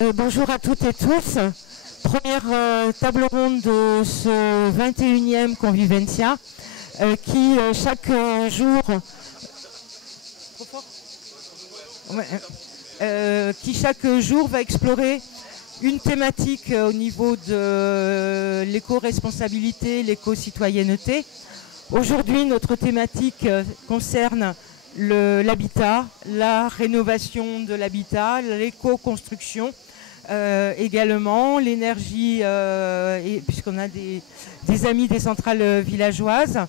Bonjour à toutes et tous. Première table ronde de ce 21e Convivencia qui chaque jour va explorer une thématique au niveau de l'éco-responsabilité, l'éco-citoyenneté. Aujourd'hui, notre thématique concerne l'habitat, la rénovation de l'habitat, l'éco-construction, également l'énergie, puisqu'on a des amis des centrales villageoises.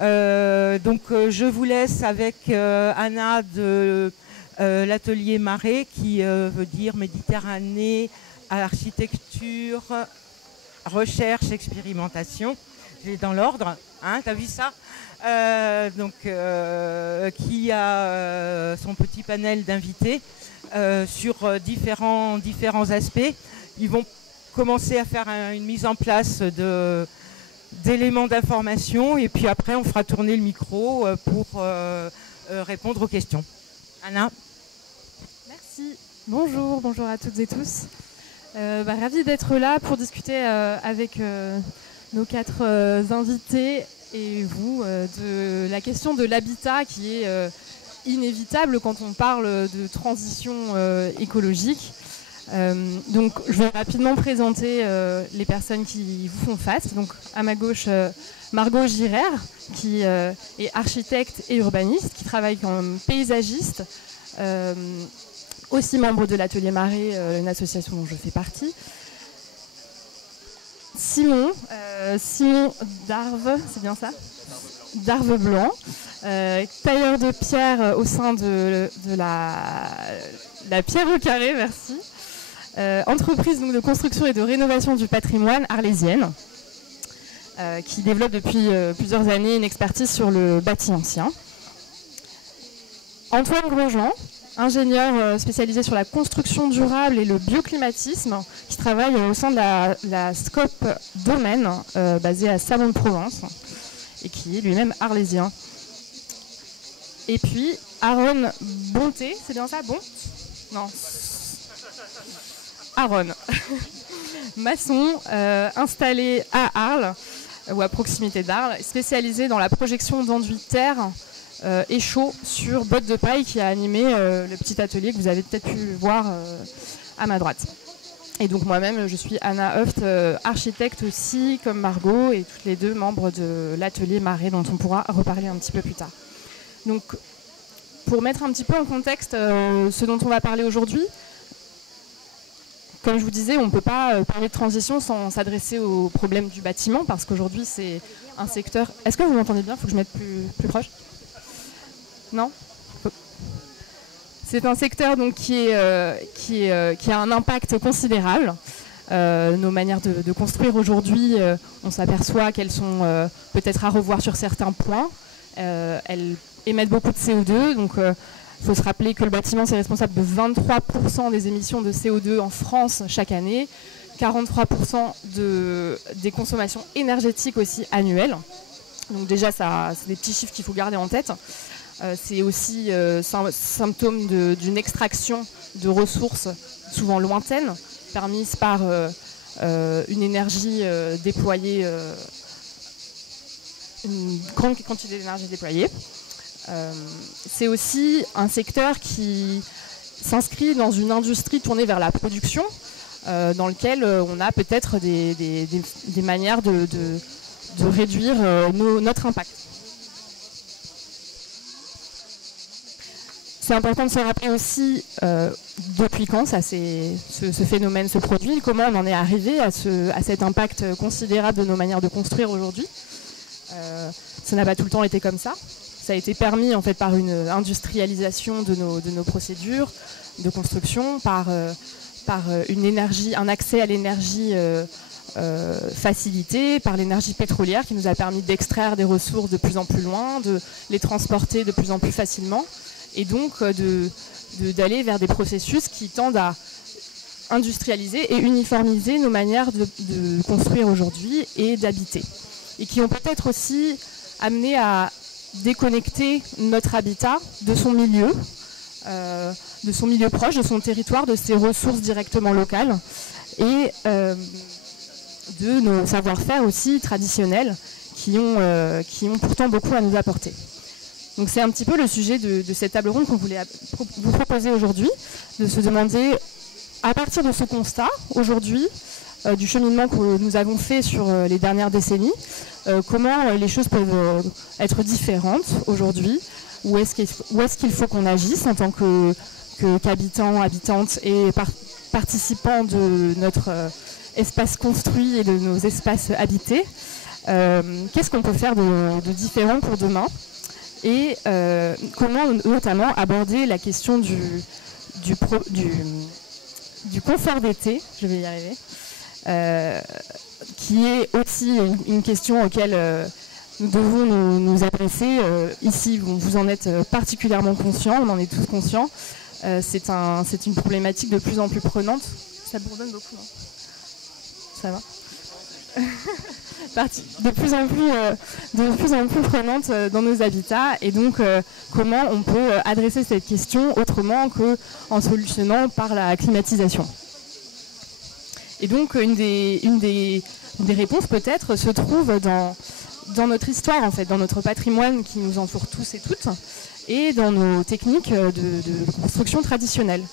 Je vous laisse avec Anna de l'atelier Marais, qui veut dire Méditerranée, architecture, recherche, expérimentation. J'ai dans l'ordre, hein, t'as vu ça? Qui a son petit panel d'invités sur différents aspects. Ils vont commencer à faire une mise en place d'éléments d'information et puis après on fera tourner le micro pour répondre aux questions. Anna. Merci. Bonjour à toutes et tous. Ravie d'être là pour discuter avec nos 4 invités et vous de la question de l'habitat qui est inévitable quand on parle de transition écologique. Donc je vais rapidement présenter les personnes qui vous font face. Donc à ma gauche, Margot Girard, qui est architecte et urbaniste, qui travaille comme paysagiste, aussi membre de l'Atelier Marais, une association dont je fais partie. Simon Darve, c'est bien ça? Darve Blanc, tailleur de pierre au sein de la Pierre au Carré, merci. Entreprise donc, de construction et de rénovation du patrimoine arlésienne, qui développe depuis plusieurs années une expertise sur le bâti ancien. Antoine Grosjean, ingénieur spécialisé sur la construction durable et le bioclimatisme, qui travaille au sein de la Scope Domaine, basée à Salon-de-Provence, et qui est lui-même arlésien. Et puis, Aaron Bonté, c'est bien ça? Bon? Non. Aaron, maçon, installé à Arles, ou à proximité d'Arles, spécialisé dans la projection d'enduits terre et chaud sur bottes de paille, qui a animé le petit atelier que vous avez peut-être pu voir à ma droite. Et donc moi-même, je suis Anna Hoft, architecte aussi, comme Margot, et toutes les deux membres de l'atelier Marais, dont on pourra reparler un petit peu plus tard. Donc, pour mettre un petit peu en contexte ce dont on va parler aujourd'hui, comme je vous disais, on ne peut pas parler de transition sans s'adresser aux problèmes du bâtiment, parce qu'aujourd'hui, c'est un secteur... Est-ce que vous m'entendez bien? Il faut que je mette plus proche. Non? C'est un secteur donc, qui a un impact considérable. Nos manières de construire aujourd'hui, on s'aperçoit qu'elles sont peut-être à revoir sur certains points. Elles émettent beaucoup de CO2, donc il faut se rappeler que le bâtiment c'est responsable de 23% des émissions de CO2 en France chaque année, 43% des consommations énergétiques aussi annuelles. Donc déjà, c'est des petits chiffres qu'il faut garder en tête. C'est aussi symptôme d'une extraction de ressources souvent lointaines, permises par une énergie déployée, une grande quantité d'énergie déployée. C'est aussi un secteur qui s'inscrit dans une industrie tournée vers la production, dans lequel on a peut-être des manières de réduire notre impact. C'est important de se rappeler aussi depuis quand ce phénomène se produit, comment on en est arrivé à cet impact considérable de nos manières de construire aujourd'hui. Ça n'a pas tout le temps été comme ça. Ça a été permis en fait par une industrialisation de nos procédures de construction, par un accès à l'énergie facilité, par l'énergie pétrolière qui nous a permis d'extraire des ressources de plus en plus loin, de les transporter de plus en plus facilement, et donc d'aller vers des processus qui tendent à industrialiser et uniformiser nos manières de construire aujourd'hui et d'habiter, et qui ont peut-être aussi amené à déconnecter notre habitat de son milieu, de son milieu proche, de son territoire, de ses ressources directement locales et de nos savoir-faire aussi traditionnels qui ont pourtant beaucoup à nous apporter. Donc c'est un petit peu le sujet de cette table ronde qu'on voulait vous proposer aujourd'hui, de se demander, à partir de ce constat, aujourd'hui, du cheminement que nous avons fait sur les dernières décennies, comment les choses peuvent être différentes aujourd'hui, où est-ce qu'il faut qu'on agisse en tant qu'habitants, habitantes et participants de notre espace construit et de nos espaces habités. Qu'est-ce qu'on peut faire de différent pour demain et comment notamment aborder la question du confort d'été, je vais y arriver, qui est aussi une question auquel nous devons nous adresser. Ici, vous en êtes particulièrement conscients, on en est tous conscients. C'est une problématique de plus en plus prenante. Ça bourdonne beaucoup, hein. Ça va de plus en plus prenante dans nos habitats. Et donc, comment on peut adresser cette question autrement qu'en solutionnant par la climatisation. Et donc, une des réponses peut-être se trouve dans notre histoire, en fait, dans notre patrimoine qui nous entoure tous et toutes, et dans nos techniques de construction traditionnelle.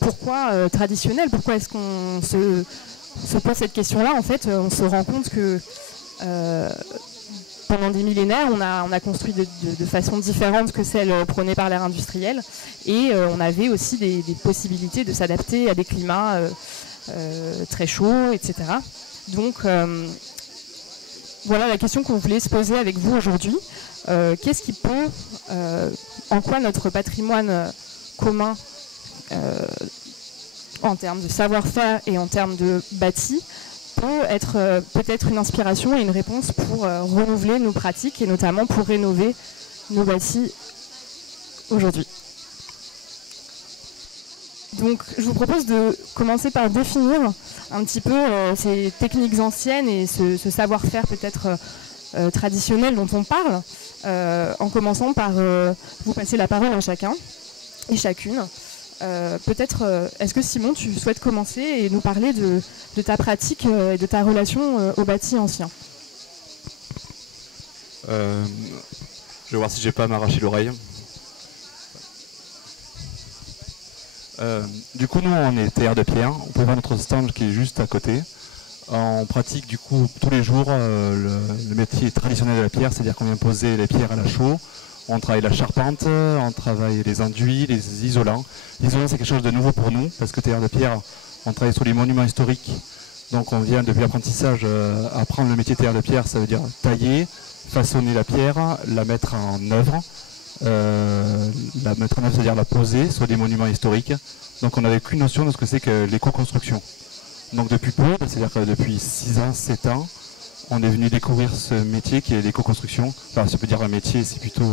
Pourquoi traditionnelle? Pourquoi est-ce qu'on se pose cette question-là? En fait, on se rend compte que pendant des millénaires, on a construit de façon différente que celle prônée par l'ère industrielle, et on avait aussi des possibilités de s'adapter à des climats très chauds, etc. Donc, voilà la question qu'on voulait se poser avec vous aujourd'hui. Qu'est-ce qui peut, en quoi notre patrimoine commun, en termes de savoir-faire et en termes de bâti, peut être peut-être une inspiration et une réponse pour renouveler nos pratiques et notamment pour rénover nos bâtis aujourd'hui. Donc je vous propose de commencer par définir un petit peu ces techniques anciennes et ce savoir-faire peut-être traditionnel dont on parle, en commençant par vous passer la parole à chacun et chacune. Peut-être, est-ce que Simon, tu souhaites commencer et nous parler de ta pratique et de ta relation au bâti ancien? Je vais voir si je n'ai pas à m'arracher l'oreille. Du coup, nous, on est tailleurs de pierre. On peut voir notre stand qui est juste à côté. On pratique du coup tous les jours le métier traditionnel de la pierre, c'est-à-dire qu'on vient poser les pierres à la chaux. On travaille la charpente, on travaille les enduits, les isolants. L'isolant, c'est quelque chose de nouveau pour nous, parce que tailleur de pierre, on travaille sur les monuments historiques. Donc on vient depuis l'apprentissage apprendre le métier de tailleur de pierre, ça veut dire tailler, façonner la pierre, la mettre en œuvre. La mettre en œuvre, c'est-à-dire la poser sur des monuments historiques. Donc on n'avait qu'une notion de ce que c'est que l'éco-construction. Donc depuis peu, c'est-à-dire que depuis 6 ans, 7 ans, on est venu découvrir ce métier qui est l'éco-construction. Enfin, ça peut dire un métier, c'est plutôt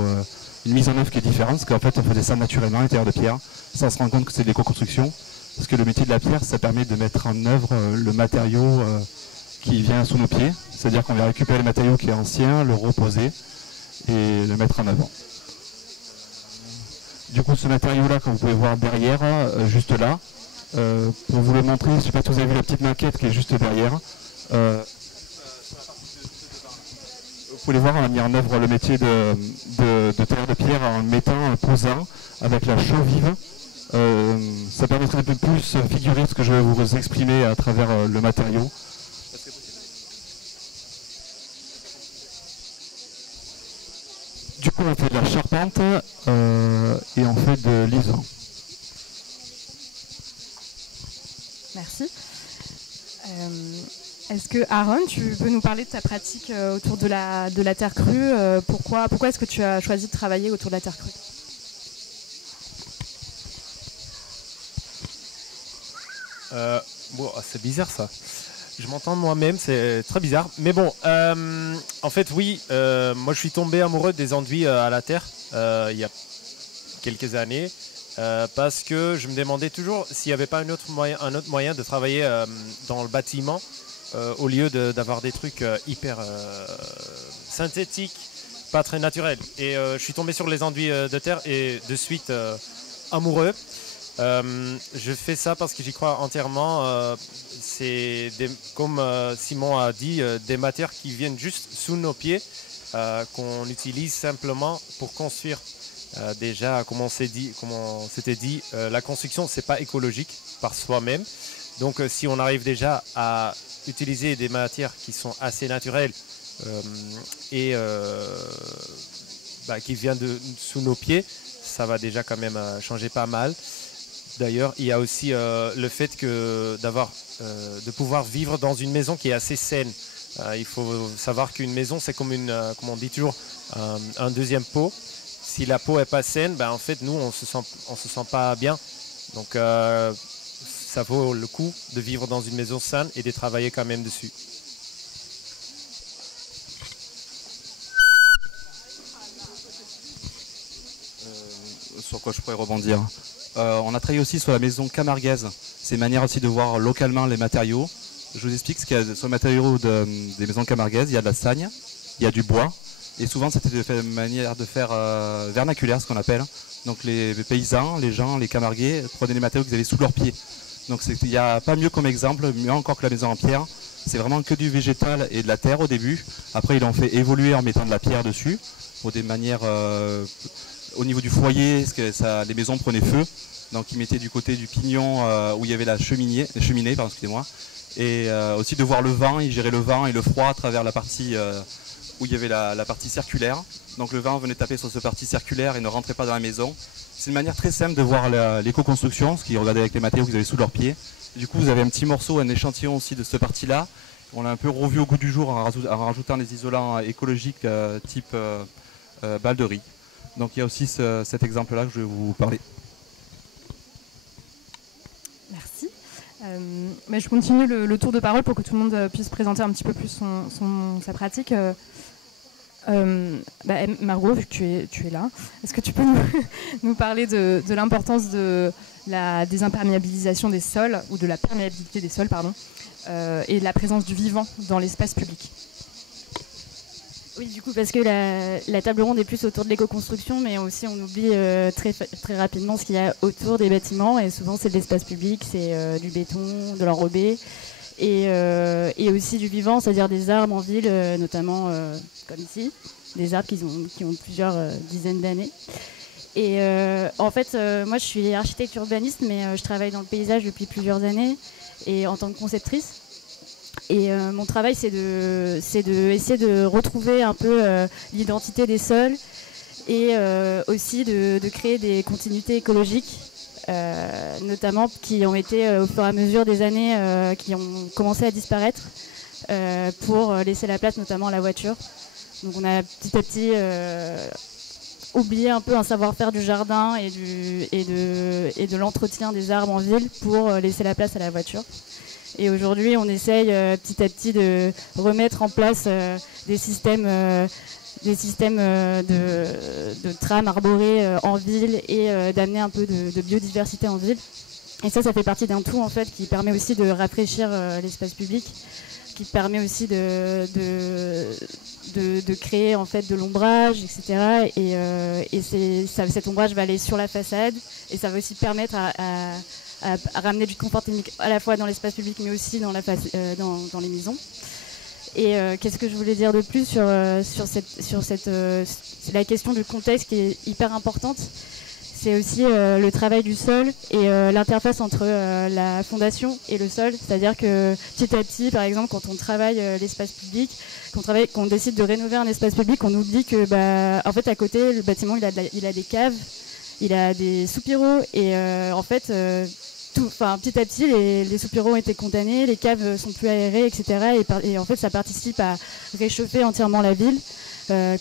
une mise en œuvre qui est différente, parce qu'en fait, on faisait ça naturellement, les tailleurs de pierre, sans se rendre compte que c'est de l'éco-construction. Parce que le métier de la pierre, ça permet de mettre en œuvre le matériau qui vient sous nos pieds. C'est-à-dire qu'on va récupérer le matériau qui est ancien, le reposer et le mettre en œuvre. Du coup, ce matériau-là, comme vous pouvez voir derrière, juste là, pour vous le montrer, je ne sais pas si vous avez vu la petite maquette qui est juste derrière. Vous pouvez voir, on a mis en œuvre le métier de tailleur de pierre en le mettant, en le posant avec la chaux vive. Ça permettrait un peu plus figurer ce que je vais vous exprimer à travers le matériau. Du coup, on fait de la charpente et on fait de l'isolant. Merci. Est-ce que Aaron, tu peux nous parler de ta pratique autour de la terre crue? Pourquoi est-ce que tu as choisi de travailler autour de la terre crue? Bon, c'est bizarre ça. Je m'entends moi-même, c'est très bizarre. Mais bon, en fait, oui, moi je suis tombé amoureux des enduits à la terre il y a quelques années parce que je me demandais toujours s'il n'y avait pas un autre moyen de travailler dans le bâtiment au lieu d'avoir des trucs hyper synthétiques, pas très naturels. Et je suis tombé sur les enduits de terre et de suite, amoureux. Je fais ça parce que j'y crois entièrement. C'est comme Simon a dit, des matières qui viennent juste sous nos pieds, qu'on utilise simplement pour construire. Déjà, comme on s'était dit, la construction, c'est pas écologique par soi-même. Donc, si on arrive déjà à utiliser des matières qui sont assez naturelles et qui viennent sous nos pieds, ça va déjà quand même changer pas mal. D'ailleurs, il y a aussi le fait de pouvoir vivre dans une maison qui est assez saine. Il faut savoir qu'une maison, c'est comme comme on dit toujours, un deuxième pot. Si la peau n'est pas saine, en fait, nous, on se sent pas bien. Donc, ça vaut le coup de vivre dans une maison saine et de travailler quand même dessus. Sur quoi je pourrais rebondir. On a travaillé aussi sur la maison camarguaise. C'est une manière aussi de voir localement les matériaux. Je vous explique ce qu'il y a sur les matériaux des maisons camarguaises. Il y a de la sagne, il y a du bois. Et souvent, c'était une manière de faire vernaculaire, ce qu'on appelle. Donc les paysans, les gens, les camarguais prenaient les matériaux qu'ils avaient sous leurs pieds. Donc il n'y a pas mieux comme exemple, mieux encore que la maison en pierre. C'est vraiment que du végétal et de la terre au début. Après, ils l'ont fait évoluer en mettant de la pierre dessus pour des manières... au niveau du foyer, parce que les maisons prenaient feu. Donc ils mettaient du côté du pignon où il y avait la cheminée, excusez-moi. Et aussi de voir le vent, ils géraient le vent et le froid à travers la partie où il y avait la partie circulaire. Donc le vent venait taper sur cette partie circulaire et ne rentrait pas dans la maison. C'est une manière très simple de voir l'éco-construction, ce qu'ils regardaient avec les matériaux que vous avez sous leurs pieds. Et du coup, vous avez un petit morceau, un échantillon aussi de cette partie-là. On l'a un peu revu au goût du jour en rajoutant des isolants écologiques type balle de riz. Donc il y a aussi cet exemple-là que je vais vous parler. Merci. Mais je continue le tour de parole pour que tout le monde puisse présenter un petit peu plus sa pratique. Margot, vu que tu es là, est-ce que tu peux nous parler de l'importance de la désimperméabilisation des sols, ou de la perméabilité des sols, pardon, et de la présence du vivant dans l'espace public? Oui, du coup, parce que la table ronde est plus autour de l'éco-construction, mais aussi on oublie très rapidement ce qu'il y a autour des bâtiments, et souvent c'est de l'espace public, c'est du béton, de l'enrobé, et aussi du vivant, c'est-à-dire des arbres en ville, notamment comme ici, des arbres qui ont plusieurs dizaines d'années. Et en fait, moi je suis architecte urbaniste, mais je travaille dans le paysage depuis plusieurs années, et en tant que conceptrice. Et mon travail, c'est de essayer de retrouver un peu l'identité des sols, et aussi de créer des continuités écologiques, notamment qui ont été au fur et à mesure des années, qui ont commencé à disparaître, pour laisser la place notamment à la voiture. Donc on a petit à petit oublié un peu un savoir-faire du jardin et de l'entretien des arbres en ville pour laisser la place à la voiture. Et aujourd'hui, on essaye petit à petit de remettre en place des systèmes de trams arborés en ville, et d'amener un peu de biodiversité en ville. Et ça fait partie d'un tout en fait qui permet aussi de rafraîchir l'espace public, qui permet aussi de créer en fait de l'ombrage, etc. Et cet ombrage va aller sur la façade, et ça va aussi permettre à ramener du confort technique à la fois dans l'espace public, mais aussi dans les maisons. Et qu'est-ce que je voulais dire de plus sur la question du contexte qui est hyper importante. C'est aussi le travail du sol et l'interface entre la fondation et le sol. C'est-à-dire que petit à petit, par exemple, quand on travaille l'espace public, qu'on décide de rénover un espace public, on oublie que, en fait, à côté, le bâtiment, il a des caves, il a des soupiraux, et en fait, petit à petit, les soupiraux ont été condamnés, les caves sont plus aérées, etc. Et en fait, ça participe à réchauffer entièrement la ville.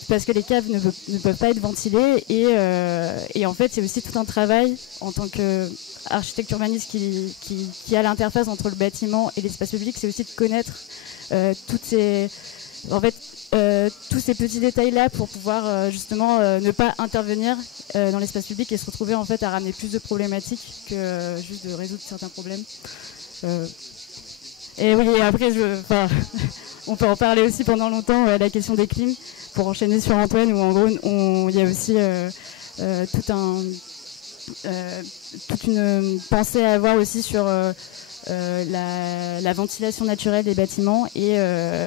Parce que les caves ne peuvent pas être ventilées, et en fait c'est aussi tout un travail en tant qu'architecte urbaniste qui a l'interface entre le bâtiment et l'espace public, c'est aussi de connaître tous ces petits détails là pour pouvoir justement ne pas intervenir dans l'espace public et se retrouver en fait à ramener plus de problématiques que juste de résoudre certains problèmes. Et oui, après on peut en parler aussi pendant longtemps, la question des clims, pour enchaîner sur Antoine, où en gros il y a aussi tout toute une pensée à avoir aussi sur la ventilation naturelle des bâtiments. Et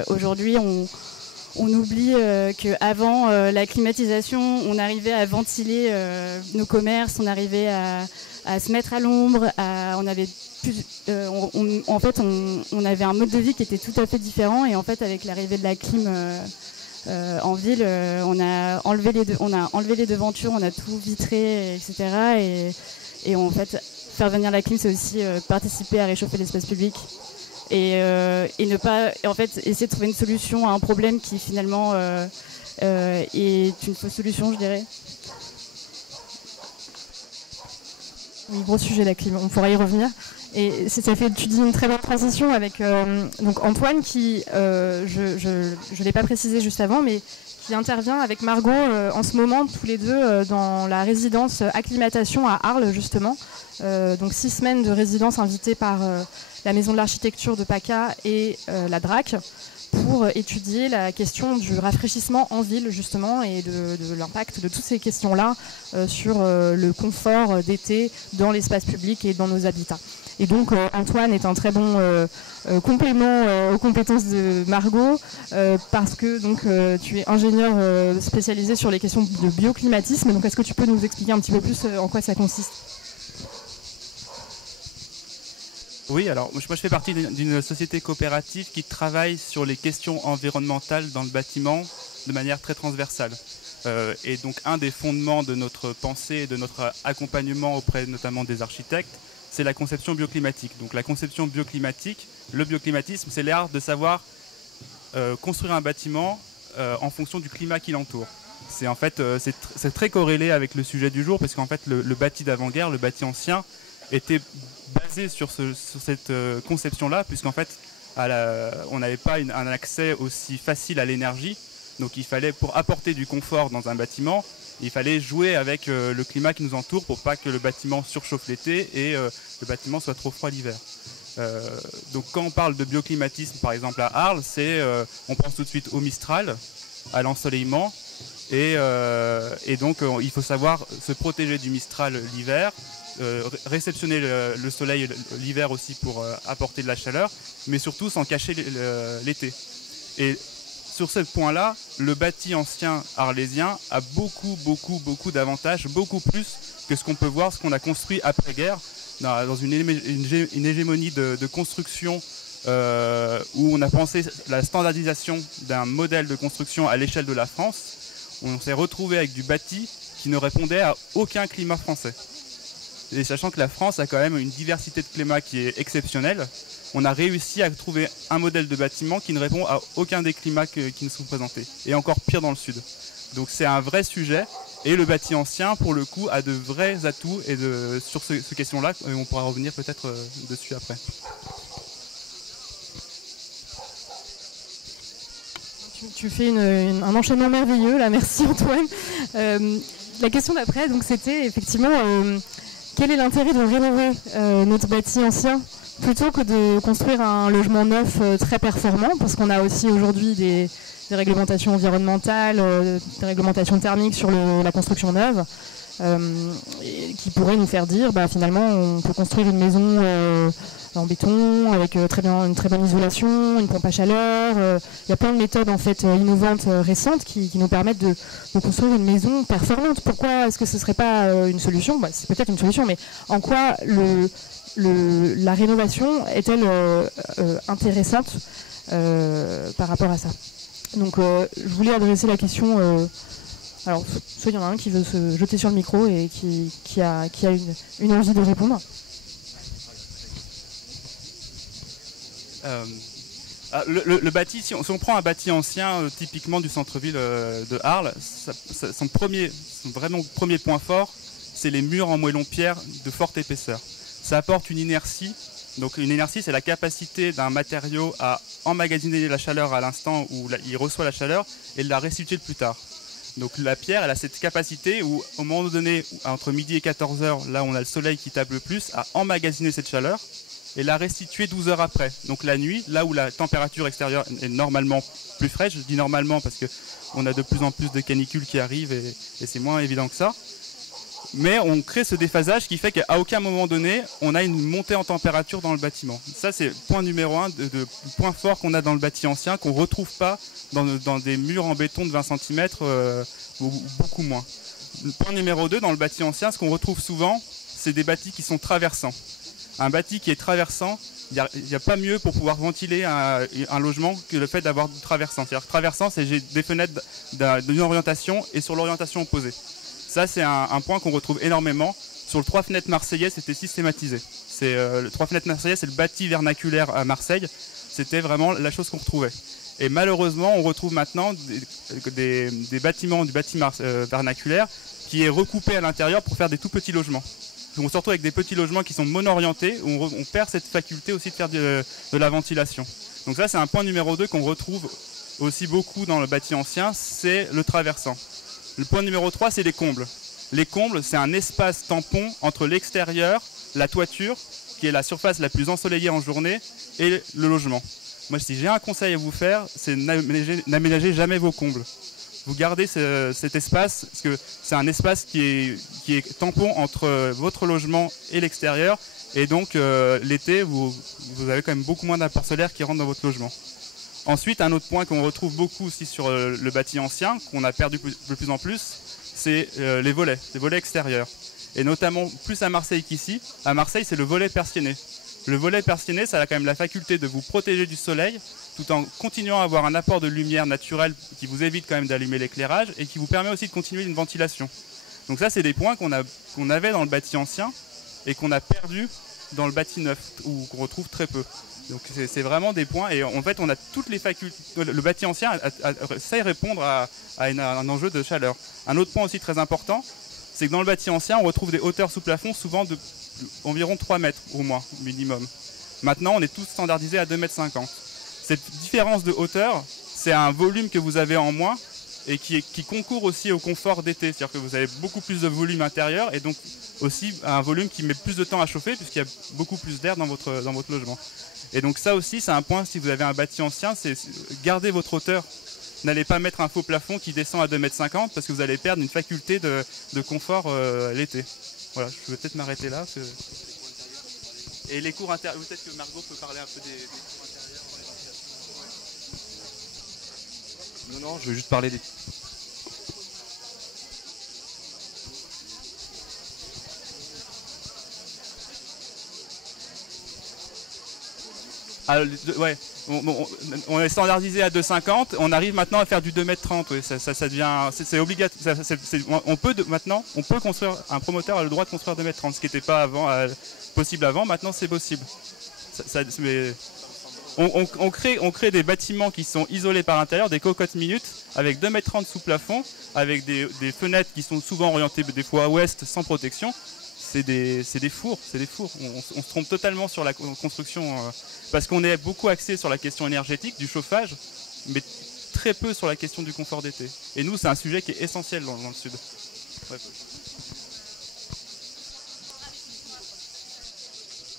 aujourd'hui, on oublie qu'avant la climatisation, on arrivait à ventiler nos commerces, on arrivait à se mettre à l'ombre, on avait on avait un mode de vie qui était tout à fait différent. Et en fait, avec l'arrivée de la clim en ville, on a enlevé les devantures, on a tout vitré, etc. Et en fait, faire venir la clim, c'est aussi participer à réchauffer l'espace public. Et ne pas, en fait, essayer de trouver une solution à un problème qui finalement est une fausse solution, je dirais. Oui, gros sujet la clim, on pourra y revenir. Et tu dis une très bonne transition avec donc Antoine qui, je ne l'ai pas précisé juste avant, mais qui intervient avec Margot en ce moment, tous les deux, dans la résidence acclimatation à Arles, justement. Donc 6 semaines de résidence invitée par la Maison de l'Architecture de PACA et la DRAC pour étudier la question du rafraîchissement en ville, justement, et de l'impact de toutes ces questions-là sur le confort d'été dans l'espace public et dans nos habitats. Et donc Antoine est un très bon complément aux compétences de Margot parce que donc, tu es ingénieur spécialisé sur les questions de bioclimatisme. Donc est-ce que tu peux nous expliquer un petit peu plus en quoi ça consiste ? Oui, alors moi je fais partie d'une société coopérative qui travaille sur les questions environnementales dans le bâtiment de manière très transversale. Et donc un des fondements de notre pensée et de notre accompagnement auprès notamment des architectes, c'est la conception bioclimatique. Donc la conception bioclimatique, le bioclimatisme, c'est l'art de savoir construire un bâtiment en fonction du climat qui l'entoure. C'est en fait c'est très corrélé avec le sujet du jour parce qu'en fait le bâti d'avant-guerre, le bâti ancien, était basé sur cette conception-là, puisqu'en fait on n'avait pas un accès aussi facile à l'énergie. Donc il fallait, pour apporter du confort dans un bâtiment, il fallait jouer avec le climat qui nous entoure pour pas que le bâtiment surchauffe l'été et le bâtiment soit trop froid l'hiver. Donc quand on parle de bioclimatisme, par exemple à Arles, on pense tout de suite au Mistral, à l'ensoleillement, et donc il faut savoir se protéger du Mistral l'hiver, réceptionner le soleil l'hiver aussi pour apporter de la chaleur, mais surtout s'en cacher l'été. Et sur ce point-là, le bâti ancien arlésien a beaucoup d'avantages, beaucoup plus que ce qu'on peut voir, ce qu'on a construit après-guerre, dans une hégémonie de construction où on a pensé la standardisation d'un modèle de construction à l'échelle de la France. On s'est retrouvé avec du bâti qui ne répondait à aucun climat français. Et sachant que la France a quand même une diversité de climat qui est exceptionnelle, on a réussi à trouver un modèle de bâtiment qui ne répond à aucun des climats qui nous sont présentés, et encore pire dans le sud. Donc c'est un vrai sujet, et le bâti ancien, pour le coup, a de vrais atouts sur ces questions-là, et on pourra revenir peut-être dessus après. Tu fais un enchaînement merveilleux, là, merci Antoine. La question d'après, donc, c'était effectivement... quel est l'intérêt de rénover notre bâti ancien plutôt que de construire un logement neuf très performant, parce qu'on a aussi aujourd'hui des réglementations environnementales, des réglementations thermiques sur la construction neuve, qui pourraient nous faire dire finalement on peut construire une maison en béton avec une très bonne isolation, une pompe à chaleur. Il y a plein de méthodes en fait innovantes récentes qui nous permettent de construire une maison performante. Pourquoi est-ce que ce ne serait pas une solution ? C'est peut-être une solution, mais en quoi la rénovation est-elle intéressante par rapport à ça ? Donc je voulais adresser la question... alors, soit il y en a un qui veut se jeter sur le micro et qui a une envie de répondre. Le bâti, si on prend un bâti ancien typiquement du centre-ville de Arles, son vraiment premier point fort, c'est les murs en moellon pierre de forte épaisseur. Ça apporte une inertie. Donc une inertie, c'est la capacité d'un matériau à emmagasiner la chaleur à l'instant où il reçoit la chaleur et de la restituer plus tard. Donc la pierre, elle a cette capacité où, au moment donné, entre midi et 14h, là où on a le soleil qui tape le plus, à emmagasiner cette chaleur et la restituer 12 heures après. Donc la nuit, là où la température extérieure est normalement plus fraîche, je dis normalement parce qu'on a de plus en plus de canicules qui arrivent et c'est moins évident que ça, Mais on crée ce déphasage qui fait qu'à aucun moment donné, on a une montée en température dans le bâtiment. Ça, c'est le point numéro 1 de point fort qu'on a dans le bâti ancien, qu'on ne retrouve pas dans des murs en béton de 20 cm ou beaucoup moins. Le point numéro 2, dans le bâti ancien, ce qu'on retrouve souvent, c'est des bâtis qui sont traversants. Un bâti qui est traversant, il n'y a pas mieux pour pouvoir ventiler un logement que le fait d'avoir du traversant. C'est-à-dire que traversant, c'est j'ai des fenêtres d'une orientation et sur l'orientation opposée. Ça, c'est un point qu'on retrouve énormément. Sur le 3 fenêtres marseillais, c'était systématisé. Le 3 fenêtres marseillais, c'est le bâti vernaculaire à Marseille. C'était vraiment la chose qu'on retrouvait. Et malheureusement, on retrouve maintenant des bâtiments du bâtiment vernaculaire qui est recoupé à l'intérieur pour faire des tout petits logements. On se retrouve avec des petits logements qui sont mono-orientés, où on perd cette faculté aussi de faire de la ventilation. Donc ça, c'est un point numéro 2 qu'on retrouve aussi beaucoup dans le bâti ancien, c'est le traversant. Le point numéro 3, c'est les combles. Les combles, c'est un espace tampon entre l'extérieur, la toiture, qui est la surface la plus ensoleillée en journée, et le logement. Moi, si j'ai un conseil à vous faire, c'est n'aménagez jamais vos combles. Vous gardez cet espace, parce que c'est un espace qui est tampon entre votre logement et l'extérieur. Et donc, l'été, vous avez quand même beaucoup moins d'apport solaire qui rentre dans votre logement. Ensuite, un autre point qu'on retrouve beaucoup aussi sur le bâti ancien, qu'on a perdu de plus en plus, c'est les volets extérieurs. Et notamment, plus à Marseille qu'ici, à Marseille, c'est le volet persienné. Le volet persienné, ça a quand même la faculté de vous protéger du soleil, tout en continuant à avoir un apport de lumière naturelle qui vous évite quand même d'allumer l'éclairage et qui vous permet aussi de continuer une ventilation. Donc ça, c'est des points qu'on avait dans le bâti ancien et qu'on a perdu dans le bâti neuf, ou qu'on retrouve très peu. Donc c'est vraiment des points, et en fait on a toutes les facultés. Le bâti ancien sait répondre à un enjeu de chaleur. Un autre point aussi très important, c'est que dans le bâti ancien, on retrouve des hauteurs sous plafond souvent d'environ 3 mètres au moins, minimum. Maintenant, on est tous standardisés à 2,50 m. Cette différence de hauteur, c'est un volume que vous avez en moins et qui concourt aussi au confort d'été. C'est-à-dire que vous avez beaucoup plus de volume intérieur et donc aussi un volume qui met plus de temps à chauffer puisqu'il y a beaucoup plus d'air dans votre logement. Et donc ça aussi, c'est un point, si vous avez un bâti ancien, c'est garder votre hauteur. N'allez pas mettre un faux plafond qui descend à 2,50 m parce que vous allez perdre une faculté de confort l'été. Voilà, je vais peut-être m'arrêter là. Et les cours intérieurs, peut-être que Margot peut parler un peu des cours intérieurs. Non, je veux juste parler des... Ah, ouais, on est standardisé à 2,50 m, on arrive maintenant à faire du 2,30 m. Oui, ça devient, c'est obligatoire. Maintenant, on peut construire, un promoteur a le droit de construire 2,30 m, ce qui n'était pas possible avant. Maintenant, c'est possible. On crée des bâtiments qui sont isolés par l'intérieur, des cocottes minutes, avec 2,30 m sous plafond, avec des fenêtres qui sont souvent orientées des fois à ouest, sans protection. C'est des fours. On se trompe totalement sur la construction parce qu'on est beaucoup axé sur la question énergétique, du chauffage, mais très peu sur la question du confort d'été. Et nous, c'est un sujet qui est essentiel dans le sud. Ouais.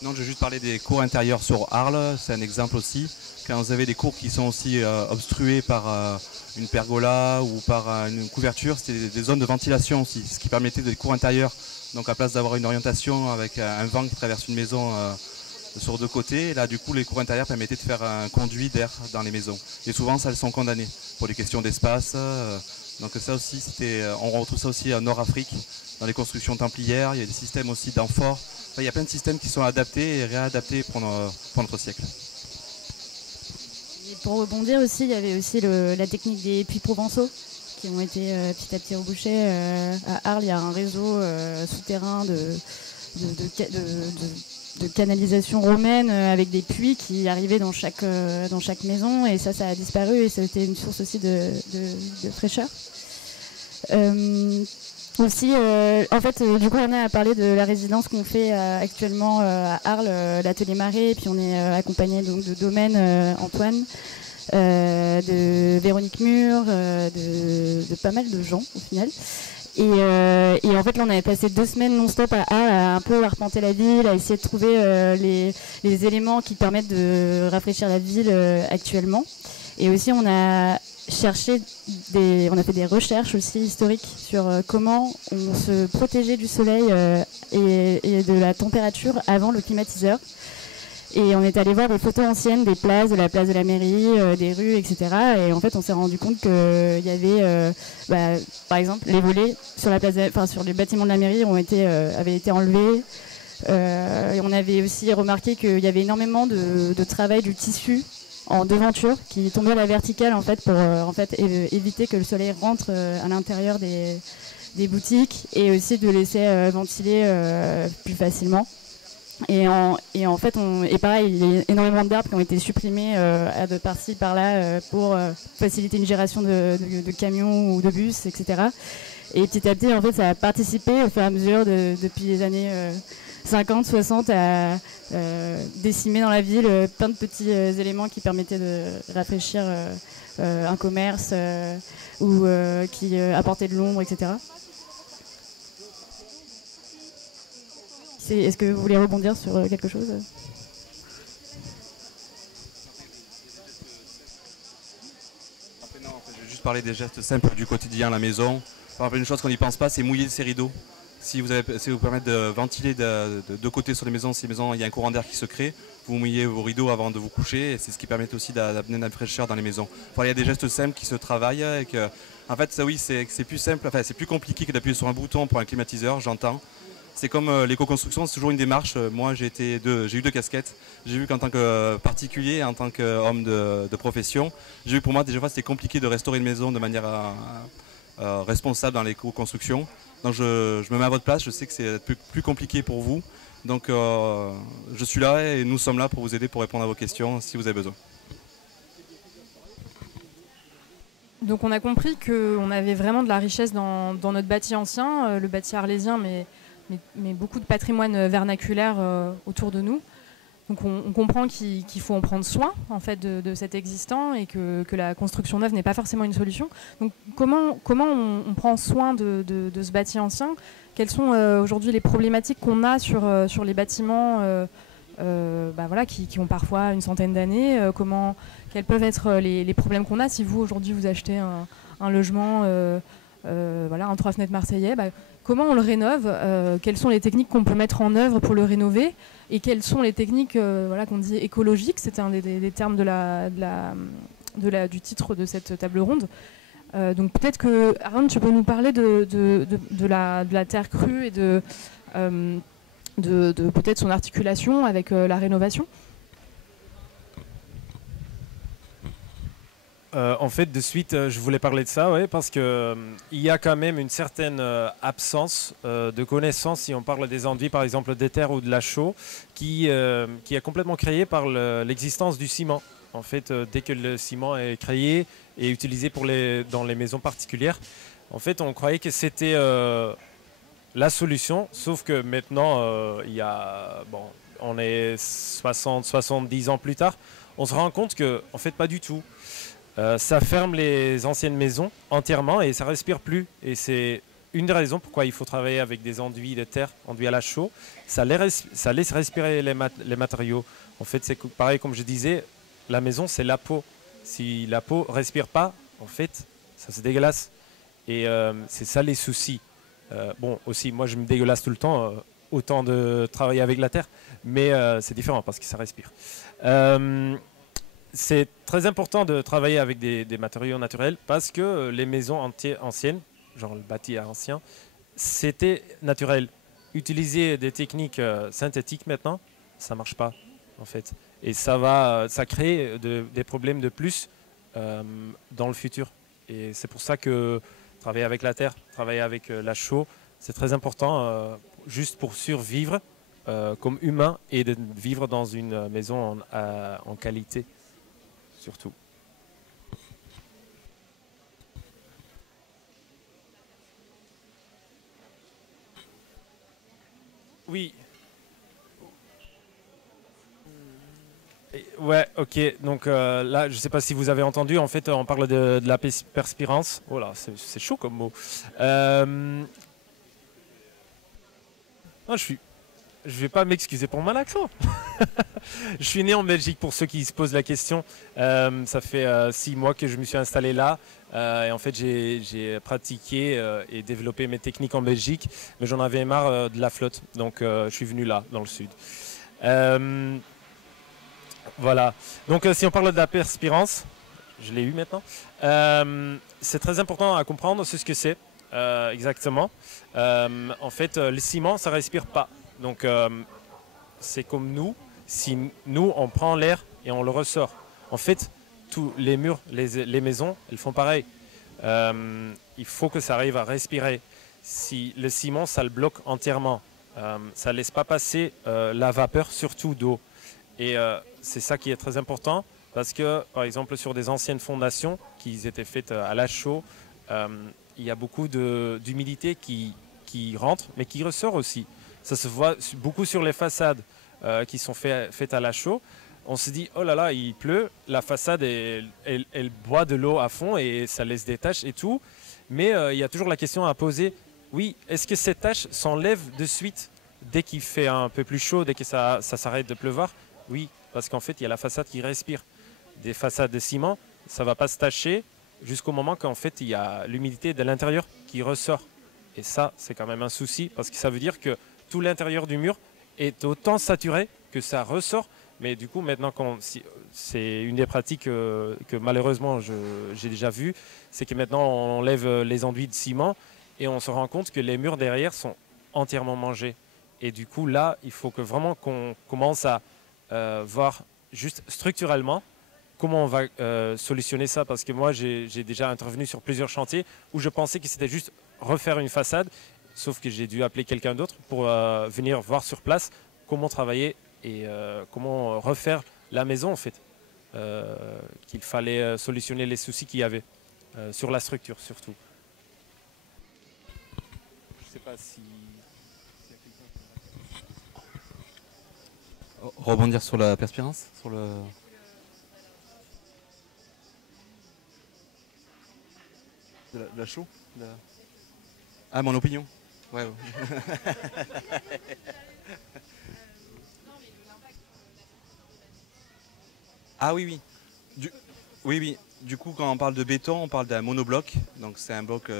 Non, je vais juste parler des cours intérieurs sur Arles, c'est un exemple aussi. Quand vous avez des cours qui sont aussi obstrués par une pergola ou par une couverture, c'est des zones de ventilation aussi, ce qui permettait des cours intérieurs. Donc à place d'avoir une orientation avec un vent qui traverse une maison sur deux côtés, là du coup les cours intérieurs permettaient de faire un conduit d'air dans les maisons. Et souvent ça, elles sont condamnées pour les questions d'espace. Donc ça aussi, on retrouve ça aussi en Nord-Afrique, dans les constructions templières. Il y a des systèmes aussi d'amphores. Enfin, il y a plein de systèmes qui sont adaptés et réadaptés pour notre siècle. Et pour rebondir aussi, il y avait aussi la technique des puits provençaux qui ont été petit à petit rebouchés. À Arles, il y a un réseau souterrain de canalisation romaine avec des puits qui arrivaient dans chaque maison, et ça a disparu, et c'était une source aussi de fraîcheur. Aussi, en fait, du coup, on a parlé de la résidence qu'on fait actuellement à Arles, l'atelier Marée, et puis on est accompagné donc de Domaine Antoine, de Véronique Mur, de pas mal de gens au final. Et en fait, là, on avait passé 2 semaines non-stop à Arles, à un peu arpenter la ville, à essayer de trouver les éléments qui permettent de rafraîchir la ville actuellement. Et aussi, on a on a fait des recherches aussi historiques sur comment on se protégeait du soleil et de la température avant le climatiseur. Et on est allé voir des photos anciennes des places, de la place de la mairie, des rues, etc. Et en fait, on s'est rendu compte qu'il y avait, par exemple, les volets sur sur les bâtiments de la mairie avaient été enlevés. Et on avait aussi remarqué qu'il y avait énormément de travail du tissu en devanture qui tombait à la verticale en fait pour éviter que le soleil rentre à l'intérieur des boutiques et aussi de laisser ventiler plus facilement. Et en fait, pareil, il y a énormément d'arbres qui ont été supprimés de par-ci, par-là pour faciliter une gération de camions ou de bus, etc. Et petit à petit, en fait, ça a participé au fur et à mesure depuis les années 50, 60 à décimer dans la ville plein de petits éléments qui permettaient de rafraîchir un commerce ou qui apportaient de l'ombre, etc. Est-ce que vous voulez rebondir sur quelque chose ? Non, en fait, je vais juste parler des gestes simples du quotidien à la maison. Par exemple, une chose qu'on n'y pense pas, c'est mouiller ses rideaux. Si vous permettre de ventiler de deux côtés sur les maisons, si les maisons, il y a un courant d'air qui se crée, vous mouillez vos rideaux avant de vous coucher, et c'est ce qui permet aussi d'amener de la fraîcheur dans les maisons. Enfin, il y a des gestes simples qui se travaillent, et que, en fait, ça oui, c'est plus simple, enfin, c'est plus compliqué que d'appuyer sur un bouton pour un climatiseur, j'entends. C'est comme l'éco-construction, c'est toujours une démarche. Moi, j'ai eu deux casquettes. J'ai vu qu'en tant que particulier et en tant qu'homme de profession, j'ai vu pour moi, déjà, c'était compliqué de restaurer une maison de manière responsable dans l'éco-construction. Donc, je me mets à votre place. Je sais que c'est plus compliqué pour vous. Donc, je suis là et nous sommes là pour vous aider, pour répondre à vos questions si vous avez besoin. Donc, on a compris qu'on avait vraiment de la richesse dans notre bâti ancien, le bâti arlésien, mais beaucoup de patrimoine vernaculaire autour de nous. Donc on comprend qu'il faut en prendre soin en fait, de cet existant et que la construction neuve n'est pas forcément une solution. Donc comment on prend soin de ce bâti ancien ? Quelles sont aujourd'hui les problématiques qu'on a sur les bâtiments qui ont parfois une centaine d'années ? Quels peuvent être les problèmes qu'on a si vous aujourd'hui vous achetez un logement un 3 fenêtres marseillais, comment on le rénove, quelles sont les techniques qu'on peut mettre en œuvre pour le rénover et quelles sont les techniques qu'on dit écologiques, c'était un des termes du titre de cette table ronde. Donc peut-être que Aaron, tu peux nous parler de la terre crue et de peut-être son articulation avec la rénovation. En fait, de suite, je voulais parler de ça, ouais, parce que il y a quand même une certaine absence de connaissances, si on parle des enduits, par exemple des terres ou de la chaux, qui est complètement créée par l'existence du ciment. En fait, dès que le ciment est créé et utilisé dans les maisons particulières, en fait, on croyait que c'était la solution, sauf que maintenant, on est 60, 70 ans plus tard, on se rend compte que, en fait, pas du tout. Ça ferme les anciennes maisons entièrement et ça respire plus. Et c'est une des raisons pourquoi il faut travailler avec des enduits de terre, enduits à la chaux. Ça laisse respirer les matériaux. En fait, c'est pareil comme je disais, la maison c'est la peau. Si la peau respire pas, en fait, ça se dégueulasse. Et c'est ça les soucis. Aussi, moi je me dégueulasse tout le temps, autant de travailler avec la terre, mais c'est différent parce que ça respire. C'est très important de travailler avec des matériaux naturels parce que les maisons anciennes, genre le bâti ancien, c'était naturel. Utiliser des techniques synthétiques maintenant, ça ne marche pas en fait. Et ça crée des problèmes de plus dans le futur. Et c'est pour ça que travailler avec la terre, travailler avec la chaux, c'est très important juste pour survivre comme humain et de vivre dans une maison en qualité. Surtout. Oui. Ouais, ok. Donc là, je ne sais pas si vous avez entendu, en fait, on parle de la perspirance. Oh là, c'est chaud comme mot. je vais pas m'excuser pour mon accent. Je suis né en Belgique pour ceux qui se posent la question. Ça fait 6 mois que je me suis installé là. Et en fait, j'ai pratiqué et développé mes techniques en Belgique. Mais j'en avais marre de la flotte. Donc, je suis venu là, dans le sud. Voilà. Donc, si on parle de la perspirance, je l'ai eu maintenant. C'est très important à comprendre ce que c'est exactement. En fait, le ciment, ça respire pas. Donc, c'est comme nous. Si nous, on prend l'air et on le ressort. En fait, tous les murs, les maisons, elles font pareil. Il faut que ça arrive à respirer. Si le ciment, ça le bloque entièrement. Ça ne laisse pas passer la vapeur, surtout d'eau. Et c'est ça qui est très important parce que, par exemple, sur des anciennes fondations qui étaient faites à la chaux, il y a beaucoup d'humidité qui rentre, mais qui ressort aussi. Ça se voit beaucoup sur les façades qui sont faites à la chaux. On se dit, oh là là, il pleut, la façade, elle boit de l'eau à fond et ça laisse des taches et tout. Mais il y a toujours la question à poser, oui, est-ce que ces taches s'enlèvent de suite dès qu'il fait un peu plus chaud, dès que ça s'arrête de pleuvoir? Oui, parce qu'en fait, il y a la façade qui respire. Des façades de ciment, ça ne va pas se tacher jusqu'au moment qu'en fait, il y a l'humidité de l'intérieur qui ressort. Et ça, c'est quand même un souci parce que ça veut dire que tout l'intérieur du mur est autant saturé que ça ressort. Mais du coup, maintenant, c'est une des pratiques que malheureusement j'ai déjà vues, c'est que maintenant on enlève les enduits de ciment et on se rend compte que les murs derrière sont entièrement mangés. Et du coup, là, il faut que vraiment qu'on commence à voir juste structurellement comment on va solutionner ça. Parce que moi, j'ai déjà intervenu sur plusieurs chantiers où je pensais que c'était juste refaire une façade. Sauf que j'ai dû appeler quelqu'un d'autre pour venir voir sur place comment travailler et comment refaire la maison en fait. Qu'il fallait solutionner les soucis qu'il y avait sur la structure surtout. Je ne sais pas si... Rebondir sur la perspirance, sur le... De la chaux Ah, mon opinion. Ouais. Ah oui, oui. Oui. Du coup, quand on parle de béton, on parle d'un monobloc. Donc c'est un bloc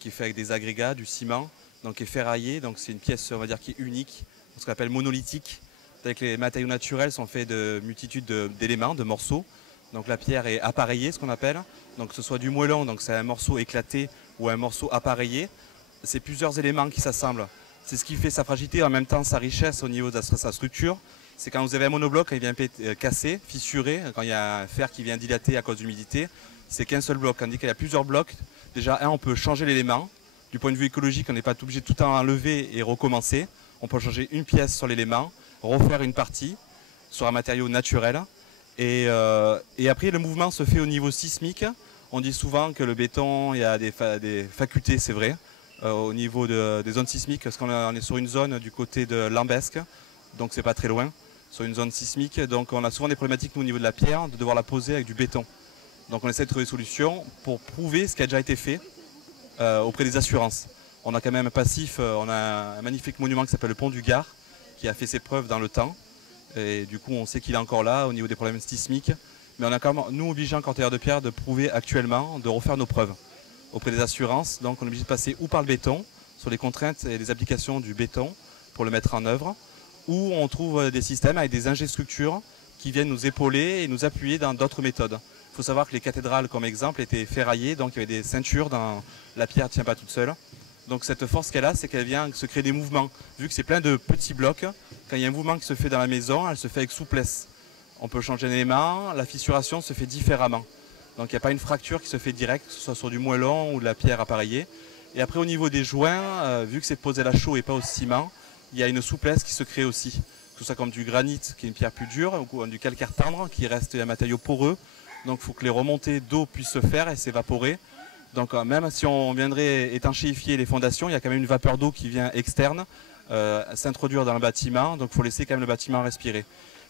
qui est fait avec des agrégats, du ciment, donc qui est ferraillé. Donc c'est une pièce, on va dire, qui est unique, ce qu'on appelle monolithique. Avec les matériaux naturels sont faits de multitudes d'éléments, de morceaux. Donc la pierre est appareillée, ce qu'on appelle. Donc que ce soit du moellon, donc c'est un morceau éclaté ou un morceau appareillé. C'est plusieurs éléments qui s'assemblent. C'est ce qui fait sa fragilité, en même temps sa richesse au niveau de sa structure. C'est quand vous avez un monobloc, quand il vient casser, fissurer, quand il y a un fer qui vient dilater à cause d'humidité, c'est qu'un seul bloc. Tandis qu'il y a plusieurs blocs, déjà on peut changer l'élément. Du point de vue écologique, on n'est pas obligé de tout le temps enlever et recommencer. On peut changer une pièce sur l'élément, refaire une partie sur un matériau naturel. Et après, le mouvement se fait au niveau sismique. On dit souvent que le béton, il y a des facultés, c'est vrai, au niveau des zones sismiques, parce qu'on est sur une zone du côté de Lambesque, donc c'est pas très loin, sur une zone sismique. Donc on a souvent des problématiques nous, au niveau de la pierre, de devoir la poser avec du béton. Donc on essaie de trouver des solutions pour prouver ce qui a déjà été fait auprès des assurances. On a quand même un passif, on a un magnifique monument qui s'appelle le Pont du Gard, qui a fait ses preuves dans le temps. Et du coup, on sait qu'il est encore là au niveau des problèmes sismiques. Mais on a quand même, nous, obligés en Tailleur de Pierre de prouver actuellement, de refaire nos preuves auprès des assurances. Donc on est obligé de passer ou par le béton, sur les contraintes et les applications du béton pour le mettre en œuvre, ou on trouve des systèmes avec des ingéstructures qui viennent nous épauler et nous appuyer dans d'autres méthodes. Il faut savoir que les cathédrales, comme exemple, étaient ferraillées, donc il y avait des ceintures, la pierre ne tient pas toute seule. Donc cette force qu'elle a, c'est qu'elle vient se créer des mouvements. Vu que c'est plein de petits blocs, quand il y a un mouvement qui se fait dans la maison, elle se fait avec souplesse. On peut changer un élément, la fissuration se fait différemment. Donc il n'y a pas une fracture qui se fait direct, que ce soit sur du moellon ou de la pierre appareillée. Et après au niveau des joints, vu que c'est posé à la chaux et pas au ciment, il y a une souplesse qui se crée aussi. Que ce soit comme du granit, qui est une pierre plus dure, ou du calcaire tendre, qui reste un matériau poreux. Donc il faut que les remontées d'eau puissent se faire et s'évaporer. Donc même si on viendrait étanchéifier les fondations, il y a quand même une vapeur d'eau qui vient externe s'introduire dans le bâtiment. Donc il faut laisser quand même le bâtiment respirer.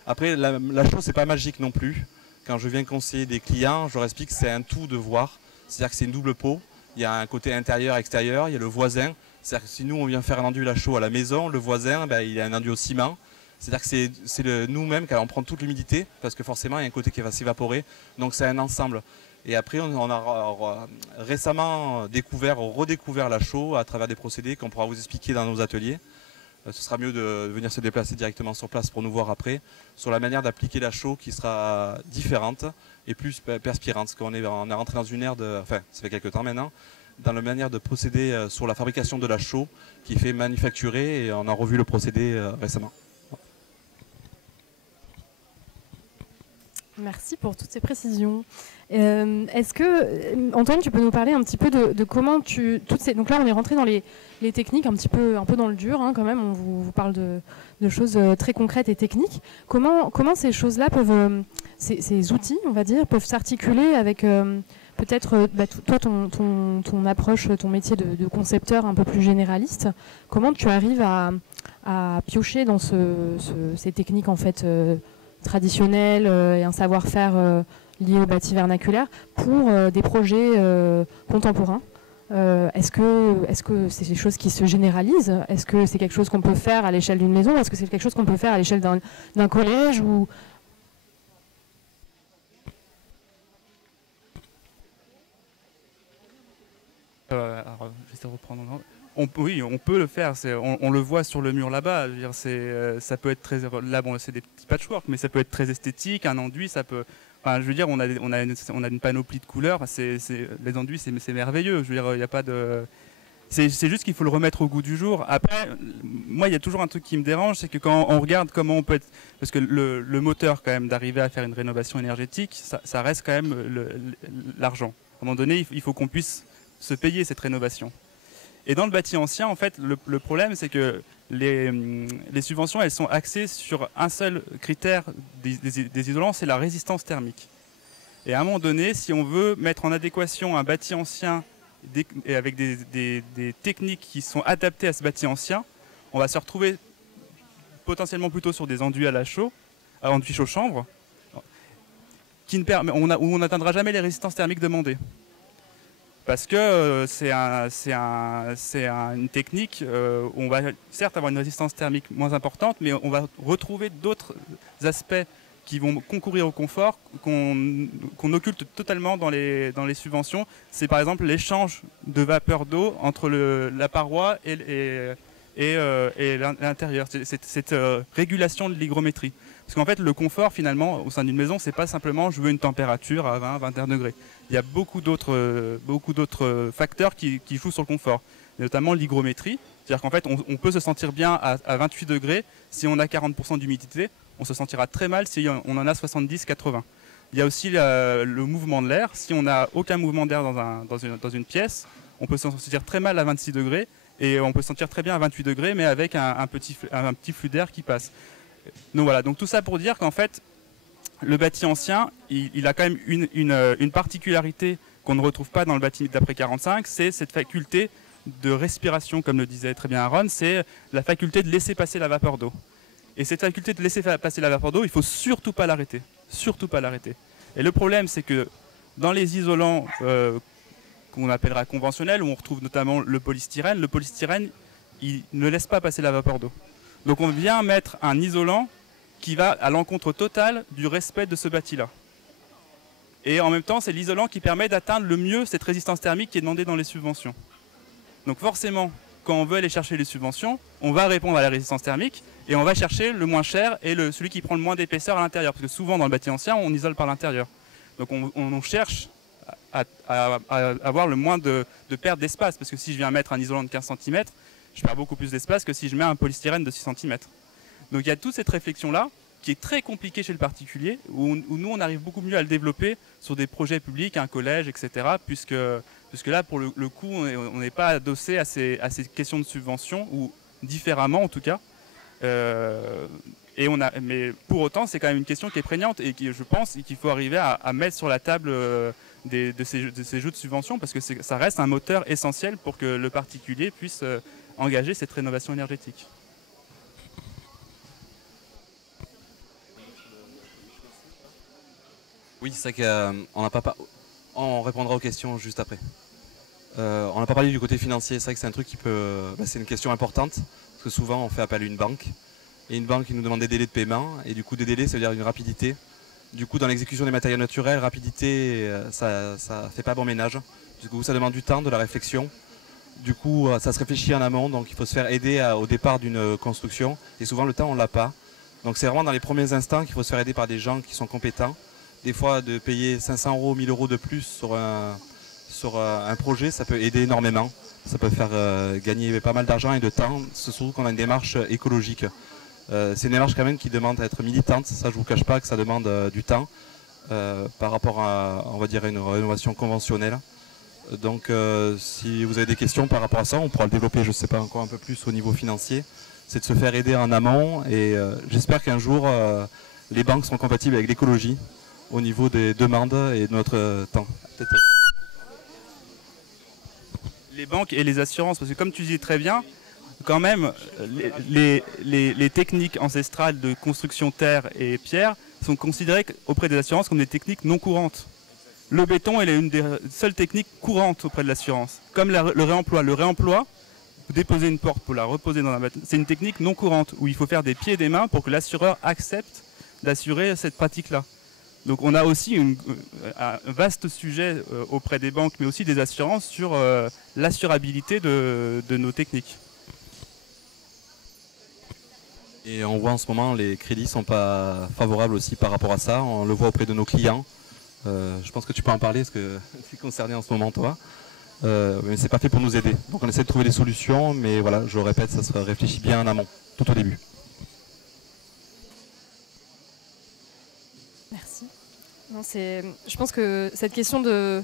Après, la chose, c'est pas magique non plus. Quand je viens conseiller des clients, je leur explique que c'est un tout de voir. C'est-à-dire que c'est une double peau. Il y a un côté intérieur, extérieur, il y a le voisin. C'est-à-dire que si nous on vient faire un enduit à chaud à la maison, le voisin il a un enduit au ciment. C'est-à-dire que c'est nous-mêmes qui allons prendre toute l'humidité parce que forcément il y a un côté qui va s'évaporer. Donc c'est un ensemble. Et après on a récemment redécouvert la chaux à travers des procédés qu'on pourra vous expliquer dans nos ateliers. Ce sera mieux de venir se déplacer directement sur place pour nous voir après sur la manière d'appliquer la chaux qui sera différente et plus perspirante. Parce qu'on est rentré dans une ère ça fait quelques temps maintenant, dans la manière de procéder sur la fabrication de la chaux qui est fait manufacturer et on a revu le procédé récemment. Merci pour toutes ces précisions. Est-ce que, Antoine, tu peux nous parler un petit peu de comment donc là, on est rentré dans les techniques, un peu dans le dur, hein, quand même. On vous parle de choses très concrètes et techniques. Comment ces choses-là peuvent, ces outils, on va dire, peuvent s'articuler avec peut-être toi, ton approche, ton métier de concepteur un peu plus généraliste. Comment tu arrives à piocher dans ces techniques en fait traditionnelles et un savoir-faire lié au bâti vernaculaire pour des projets contemporains. Est-ce que c'est des choses qui se généralisent? Est-ce que c'est quelque chose qu'on peut faire à l'échelle d'une maison? Est-ce que c'est quelque chose qu'on peut faire à l'échelle d'un collège ou... Alors, je vais reprendre. Oui, on peut le faire. On le voit sur le mur là-bas. Ça peut être très. Là, bon, c'est des petits patchwork, mais ça peut être très esthétique. Un enduit, ça peut. Enfin, je veux dire, on a une panoplie de couleurs. Les enduits, c'est merveilleux. Je veux dire, il n'y a pas de. C'est juste qu'il faut le remettre au goût du jour. Après, moi, il y a toujours un truc qui me dérange, c'est que quand on regarde comment on peut être... Parce que le moteur, quand même, d'arriver à faire une rénovation énergétique, ça reste quand même l'argent. À un moment donné, il faut qu'on puisse se payer cette rénovation. Et dans le bâti ancien, en fait, le problème, c'est que les subventions, elles sont axées sur un seul critère des isolants, c'est la résistance thermique. Et à un moment donné, si on veut mettre en adéquation un bâti ancien et avec des techniques qui sont adaptées à ce bâti ancien, on va se retrouver potentiellement plutôt sur des enduits à la chaux, enduits chaud-chambre, où on n'atteindra jamais les résistances thermiques demandées. Parce que c'est une technique où on va certes avoir une résistance thermique moins importante, mais on va retrouver d'autres aspects qui vont concourir au confort qu'on occulte totalement dans les subventions. C'est par exemple l'échange de vapeur d'eau entre la paroi et l'intérieur. Cette régulation de l'hygrométrie. Parce qu'en fait, le confort, finalement, au sein d'une maison, c'est pas simplement je veux une température à 20, 21 degrés. Il y a beaucoup d'autres facteurs qui jouent sur le confort, notamment l'hygrométrie. C'est-à-dire qu'en fait, on peut se sentir bien à 28 degrés si on a 40% d'humidité. On se sentira très mal si on en a 70-80. Il y a aussi le mouvement de l'air. Si on n'a aucun mouvement d'air dans une pièce, on peut se sentir très mal à 26 degrés et on peut se sentir très bien à 28 degrés, mais avec un petit flux d'air qui passe. Donc voilà, donc tout ça pour dire qu'en fait, le bâti ancien, il a quand même une particularité qu'on ne retrouve pas dans le bâti d'après 45, c'est cette faculté de respiration, comme le disait très bien Aaron, c'est la faculté de laisser passer la vapeur d'eau. Et cette faculté de laisser passer la vapeur d'eau, il ne faut surtout pas l'arrêter. Surtout pas l'arrêter. Et le problème, c'est que dans les isolants qu'on appellera conventionnels, où on retrouve notamment le polystyrène, il ne laisse pas passer la vapeur d'eau. Donc on vient mettre un isolant qui va à l'encontre totale du respect de ce bâti-là. Et en même temps, c'est l'isolant qui permet d'atteindre le mieux cette résistance thermique qui est demandée dans les subventions. Donc forcément, quand on veut aller chercher les subventions, on va répondre à la résistance thermique et on va chercher le moins cher et celui qui prend le moins d'épaisseur à l'intérieur. Parce que souvent dans le bâti ancien, on isole par l'intérieur. Donc on cherche à avoir le moins de perte d'espace. Parce que si je viens mettre un isolant de 15 cm, je perds beaucoup plus d'espace que si je mets un polystyrène de 6 cm. Donc il y a toute cette réflexion-là qui est très compliquée chez le particulier, où nous on arrive beaucoup mieux à le développer sur des projets publics, un collège, etc. Puisque là, pour le coup, on n'est pas adossé à ces questions de subvention, ou différemment en tout cas. Mais pour autant, c'est quand même une question qui est prégnante et qui, je pense, qu'il faut arriver à mettre sur la table de ces jeux de subvention, parce que ça reste un moteur essentiel pour que le particulier puisse engager cette rénovation énergétique. Oui, c'est vrai qu'on n'a pas... On répondra aux questions juste après. On n'a pas parlé du côté financier, c'est vrai que c'est un truc qui peut... c'est une question importante, parce que souvent on fait appel à une banque, et une banque qui nous demande des délais de paiement, et du coup des délais ça veut dire une rapidité. Du coup dans l'exécution des matériaux naturels, rapidité ça fait pas bon ménage, du coup ça demande du temps, de la réflexion, du coup ça se réfléchit en amont, donc il faut se faire aider au départ d'une construction, et souvent le temps on l'a pas. Donc c'est vraiment dans les premiers instants qu'il faut se faire aider par des gens qui sont compétents. Des fois de payer 500 €, 1000 € de plus sur un projet, ça peut aider énormément. Ça peut faire gagner pas mal d'argent et de temps, surtout quand on a une démarche écologique. C'est une démarche quand même qui demande à être militante, ça je ne vous cache pas que ça demande du temps par rapport à, on va dire, une rénovation conventionnelle. Donc si vous avez des questions par rapport à ça, on pourra le développer, je ne sais pas, encore un peu plus au niveau financier. C'est de se faire aider en amont et j'espère qu'un jour les banques seront compatibles avec l'écologie au niveau des demandes et de notre temps. Les banques et les assurances, parce que comme tu dis très bien, quand même, les techniques ancestrales de construction terre et pierre sont considérées auprès des assurances comme des techniques non courantes. Le béton est une des seules techniques courantes auprès de l'assurance. Comme le réemploi. Le réemploi, déposer une porte pour la reposer dans un bâtiment, c'est une technique non courante où il faut faire des pieds et des mains pour que l'assureur accepte d'assurer cette pratique-là. Donc on a aussi un vaste sujet auprès des banques, mais aussi des assurances sur l'assurabilité de nos techniques. Et on voit en ce moment les crédits ne sont pas favorables aussi par rapport à ça. On le voit auprès de nos clients. Je pense que tu peux en parler parce que tu es concerné en ce moment toi. Mais c'est pas fait pour nous aider. Donc on essaie de trouver des solutions, mais voilà, je le répète, ça se réfléchit bien en amont, tout au début. Merci. Non, je pense que cette question de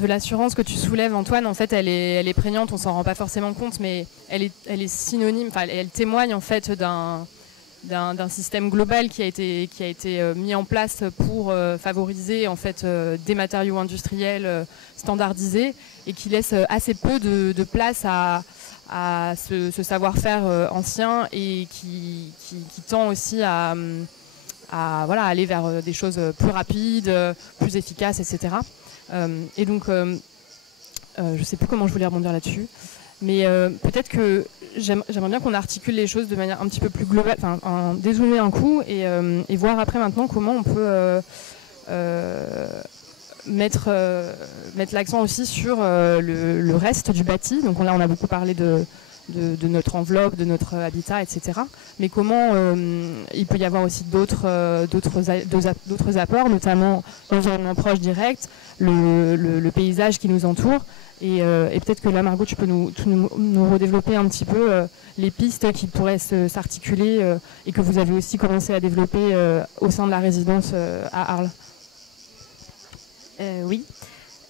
l'assurance que tu soulèves, Antoine, en fait, elle est prégnante, on s'en rend pas forcément compte, mais elle est synonyme, enfin, elle témoigne en fait d'un système global qui a été mis en place pour favoriser en fait des matériaux industriels standardisés et qui laisse assez peu de place à ce savoir-faire ancien et qui tend aussi à aller vers des choses plus rapides, plus efficaces, etc. Et donc, je ne sais plus comment je voulais rebondir là-dessus, mais peut-être que j'aimerais bien qu'on articule les choses de manière un petit peu plus globale, enfin, dézoomer un coup et voir après maintenant comment on peut mettre l'accent aussi sur le reste du bâti. Donc là, on a beaucoup parlé de notre enveloppe, de notre habitat, etc. Mais comment il peut y avoir aussi d'autres apports, notamment l'environnement proche direct, le paysage qui nous entoure. Et peut-être que là, Margot, tu peux nous redévelopper un petit peu les pistes qui pourraient s'articuler et que vous avez aussi commencé à développer au sein de la résidence à Arles. Oui.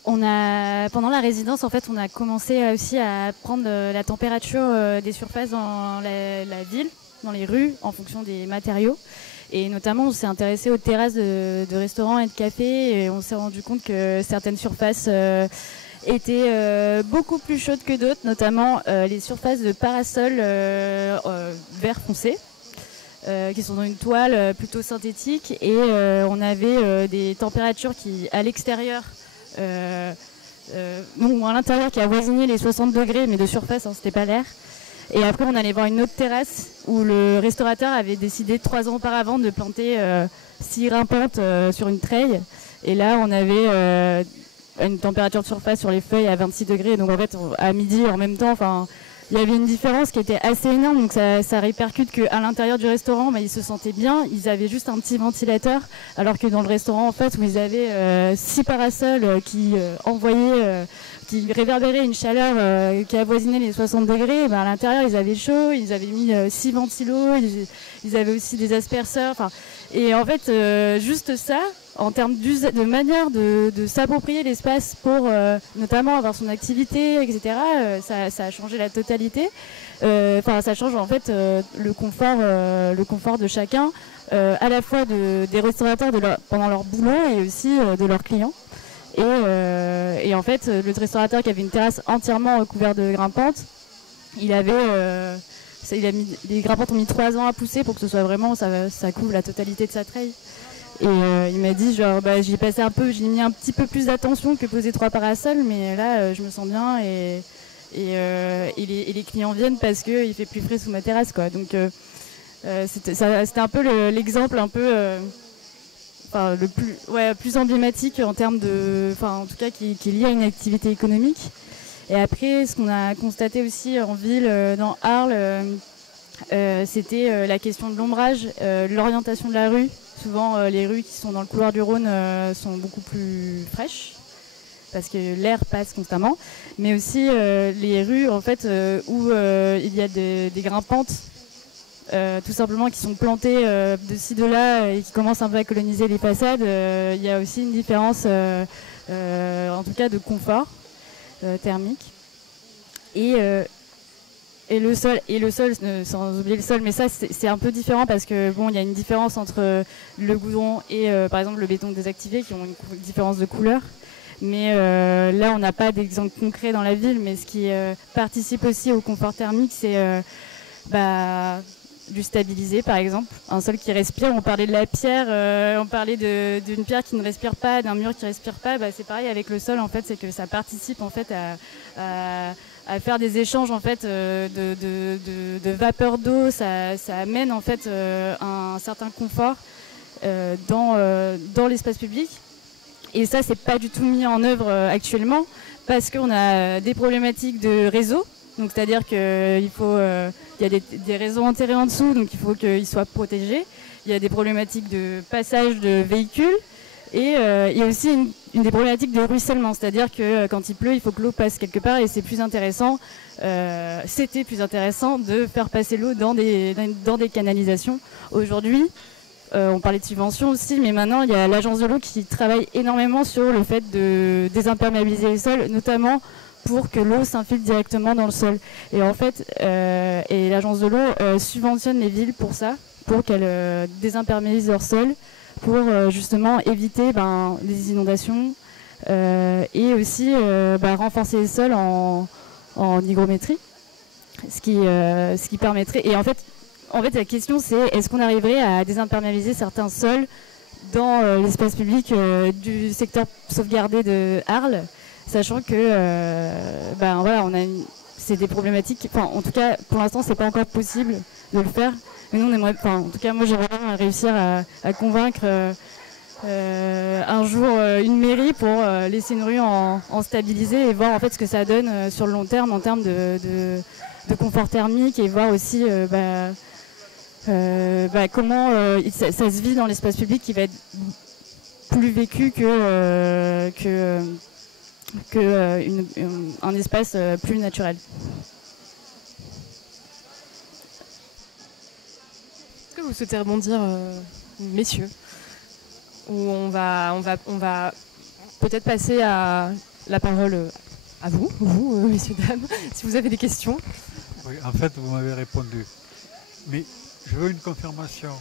Pendant la résidence, en fait, on a commencé aussi à prendre la température des surfaces dans la ville, dans les rues, en fonction des matériaux. Et notamment, on s'est intéressé aux terrasses de restaurants et de cafés. Et on s'est rendu compte que certaines surfaces étaient beaucoup plus chaudes que d'autres, notamment les surfaces de parasol vert foncé. Qui sont dans une toile plutôt synthétique. Et on avait des températures qui, à l'extérieur, ou à l'intérieur, qui avoisinaient les 60 degrés, mais de surface, hein, c'était pas l'air. Et après, on allait voir une autre terrasse où le restaurateur avait décidé 3 ans auparavant de planter 6 grimpantes sur une treille. Et là, on avait une température de surface sur les feuilles à 26 degrés. Donc en fait, à midi, en même temps, il y avait une différence qui était assez énorme. Donc ça répercute qu'à l'intérieur du restaurant, ils se sentaient bien. Ils avaient juste un petit ventilateur. Alors que dans le restaurant, en fait, où ils avaient 6 parasols qui envoyaient... qui réverbérait une chaleur qui avoisinait les 60 degrés, à l'intérieur ils avaient chaud, ils avaient mis 6 ventilos, ils avaient aussi des asperceurs. Et en fait, juste ça, en termes de manière de s'approprier l'espace pour notamment avoir son activité, etc., ça a changé la totalité. Ça change en fait le confort de chacun, à la fois des restaurateurs pendant leur boulot et aussi de leurs clients. Et en fait, le restaurateur qui avait une terrasse entièrement couverte de grimpantes, les grimpantes ont mis 3 ans à pousser pour que ce soit vraiment, ça couvre la totalité de sa treille. Et il m'a dit genre j'y ai passé un peu, j'ai mis un petit peu plus d'attention que poser 3 parasols, mais là je me sens bien et les clients viennent parce qu'il fait plus frais sous ma terrasse, quoi. Donc c'était un peu l'exemple un peu le plus emblématique en termes de, en tout cas qui est lié à une activité économique. Et après, ce qu'on a constaté aussi en ville, dans Arles, c'était la question de l'ombrage, l'orientation de la rue. Souvent, les rues qui sont dans le couloir du Rhône sont beaucoup plus fraîches parce que l'air passe constamment. Mais aussi les rues, en fait, où il y a des grimpantes, tout simplement, qui sont plantées de ci, de là et qui commencent un peu à coloniser les façades. Il y a aussi une différence, en tout cas, de confort thermique. Et le sol, sans oublier le sol, mais ça c'est un peu différent parce que bon, il y a une différence entre le goudron et par exemple le béton désactivé qui ont une différence de couleur. Mais là, on n'a pas d'exemple concret dans la ville, mais ce qui participe aussi au confort thermique, c'est du stabilisé, par exemple, un sol qui respire. On parlait de la pierre, on parlait d'une pierre qui ne respire pas, d'un mur qui ne respire pas. C'est pareil avec le sol, en fait, c'est que ça participe en fait à faire des échanges en fait de vapeur d'eau. Ça amène en fait un certain confort dans l'espace public. Et ça, c'est pas du tout mis en œuvre actuellement parce qu'on a des problématiques de réseau. Donc c'est-à-dire qu'il y a des réseaux enterrés en dessous, donc il faut qu'ils soient protégés. Il y a des problématiques de passage de véhicules et il y a aussi une des problématiques de ruissellement, c'est-à-dire que quand il pleut, il faut que l'eau passe quelque part et c'est plus intéressant. C'était plus intéressant de faire passer l'eau dans des canalisations. Aujourd'hui, on parlait de subventions aussi, mais maintenant il y a l'agence de l'eau qui travaille énormément sur le fait de désimperméabiliser les sols, notamment pour que l'eau s'infiltre directement dans le sol. Et en fait, et l'agence de l'eau subventionne les villes pour ça, pour qu'elles désimperméabilisent leur sol, pour justement éviter des inondations et aussi renforcer les sols en hygrométrie, ce qui permettrait. Et en fait, la question c'est est-ce qu'on arriverait à désimperméabiliser certains sols dans l'espace public du secteur sauvegardé de Arles, sachant que c'est des problématiques. En tout cas, pour l'instant, c'est pas encore possible de le faire. Mais nous, on aimerait. En tout cas, moi, j'aimerais réussir à convaincre un jour une mairie pour laisser une rue en stabilisé et voir en fait ce que ça donne sur le long terme en termes de confort thermique et voir aussi comment ça se vit dans l'espace public qui va être plus vécu un espace plus naturel. Est-ce que vous souhaitez rebondir, messieurs? Ou on va peut-être passer la parole à vous, messieurs, dames, si vous avez des questions. Oui, en fait, vous m'avez répondu. Mais je veux une confirmation.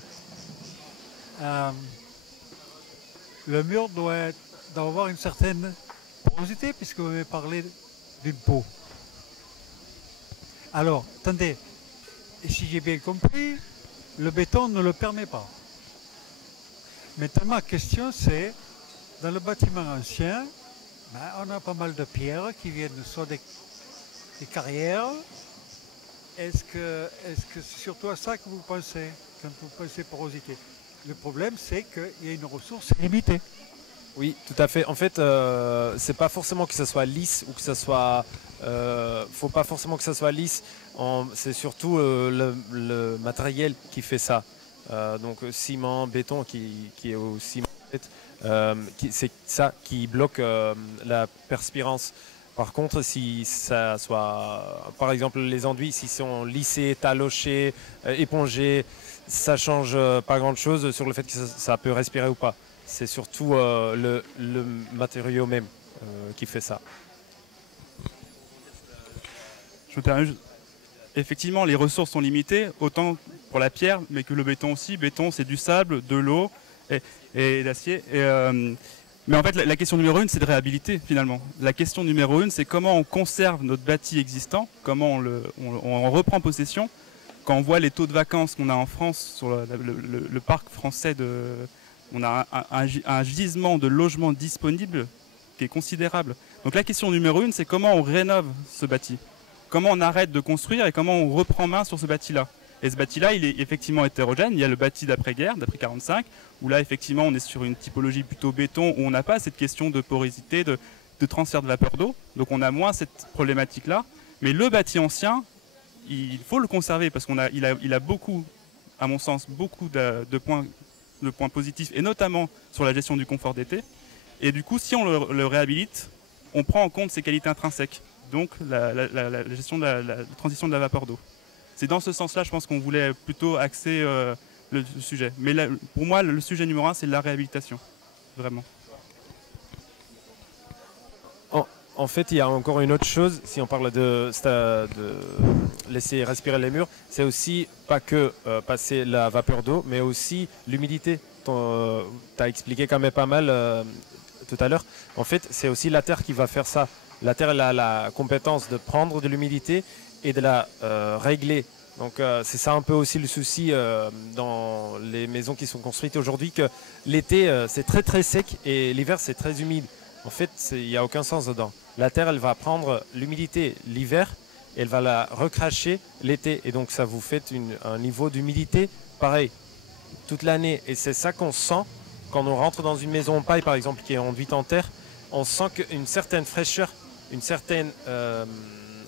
Le mur doit avoir une certaine porosité, puisque vous m'avez parlé d'une peau. Alors, attendez, si j'ai bien compris, le béton ne le permet pas. Maintenant, ma question c'est, dans le bâtiment ancien, on a pas mal de pierres qui viennent soit des carrières. Est-ce que c'est surtout à ça que vous pensez quand vous pensez porosité? Le problème, c'est qu'il y a une ressource limitée. Oui, tout à fait. En fait, c'est pas forcément que ça soit lisse ou que ça soit. Faut pas forcément que ça soit lisse. C'est surtout le matériel qui fait ça. Donc ciment, béton qui est au ciment. C'est ça qui bloque la perspirance. Par contre, si ça soit, par exemple, les enduits, s'ils sont lissés, talochés, épongés, ça change pas grand-chose sur le fait que ça peut respirer ou pas. C'est surtout le matériau même qui fait ça. Je me permets, effectivement, les ressources sont limitées, autant pour la pierre, mais que le béton aussi. Béton, c'est du sable, de l'eau et l'acier. Mais en fait, la question numéro 1, c'est de réhabiliter, finalement. La question numéro 1, c'est comment on conserve notre bâti existant, comment on reprend possession. Quand on voit les taux de vacances qu'on a en France sur le parc français On a un gisement de logements disponibles qui est considérable. Donc la question numéro 1, c'est comment on rénove ce bâti. Comment on arrête de construire et comment on reprend main sur ce bâti-là. Et ce bâti-là, il est effectivement hétérogène. Il y a le bâti d'après-guerre, d'après 1945, où là, effectivement, on est sur une typologie plutôt béton, où on n'a pas cette question de porosité, de transfert de vapeur d'eau. Donc on a moins cette problématique-là. Mais le bâti ancien, il faut le conserver parce qu'il a beaucoup, à mon sens, beaucoup de points positifs, et notamment sur la gestion du confort d'été. Et du coup, si on le réhabilite, on prend en compte ses qualités intrinsèques, donc la gestion de la transition de la vapeur d'eau. C'est dans ce sens-là, je pense qu'on voulait plutôt axer le sujet. Mais là, pour moi, le sujet numéro 1, c'est la réhabilitation, vraiment. En fait, il y a encore une autre chose, si on parle de laisser respirer les murs, c'est aussi pas que passer la vapeur d'eau, mais aussi l'humidité. Tu as expliqué quand même pas mal tout à l'heure. En fait, c'est aussi la terre qui va faire ça. La terre, elle a la compétence de prendre de l'humidité et de la régler. Donc c'est ça un peu aussi le souci dans les maisons qui sont construites aujourd'hui, que l'été c'est très très sec et l'hiver c'est très humide. En fait, il n'y a aucun sens dedans. La terre, elle va prendre l'humidité l'hiver et elle va la recracher l'été. Et donc, ça vous fait un niveau d'humidité pareil toute l'année. Et c'est ça qu'on sent quand on rentre dans une maison en paille, par exemple, qui est enduite en terre. On sent qu'une certaine fraîcheur, une certaine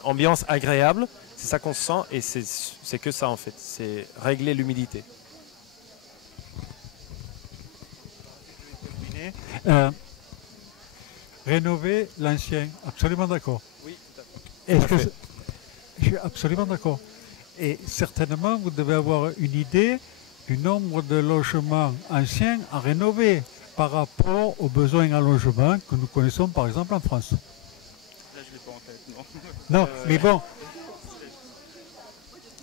ambiance agréable. C'est ça qu'on sent et c'est que ça, en fait. C'est régler l'humidité. Rénover l'ancien, absolument d'accord. Oui, tout à fait. Je suis absolument d'accord. Et certainement, vous devez avoir une idée du nombre de logements anciens à rénover par rapport aux besoins en logement que nous connaissons par exemple en France. Là, je ne l'ai pas en tête, non. Non, mais bon.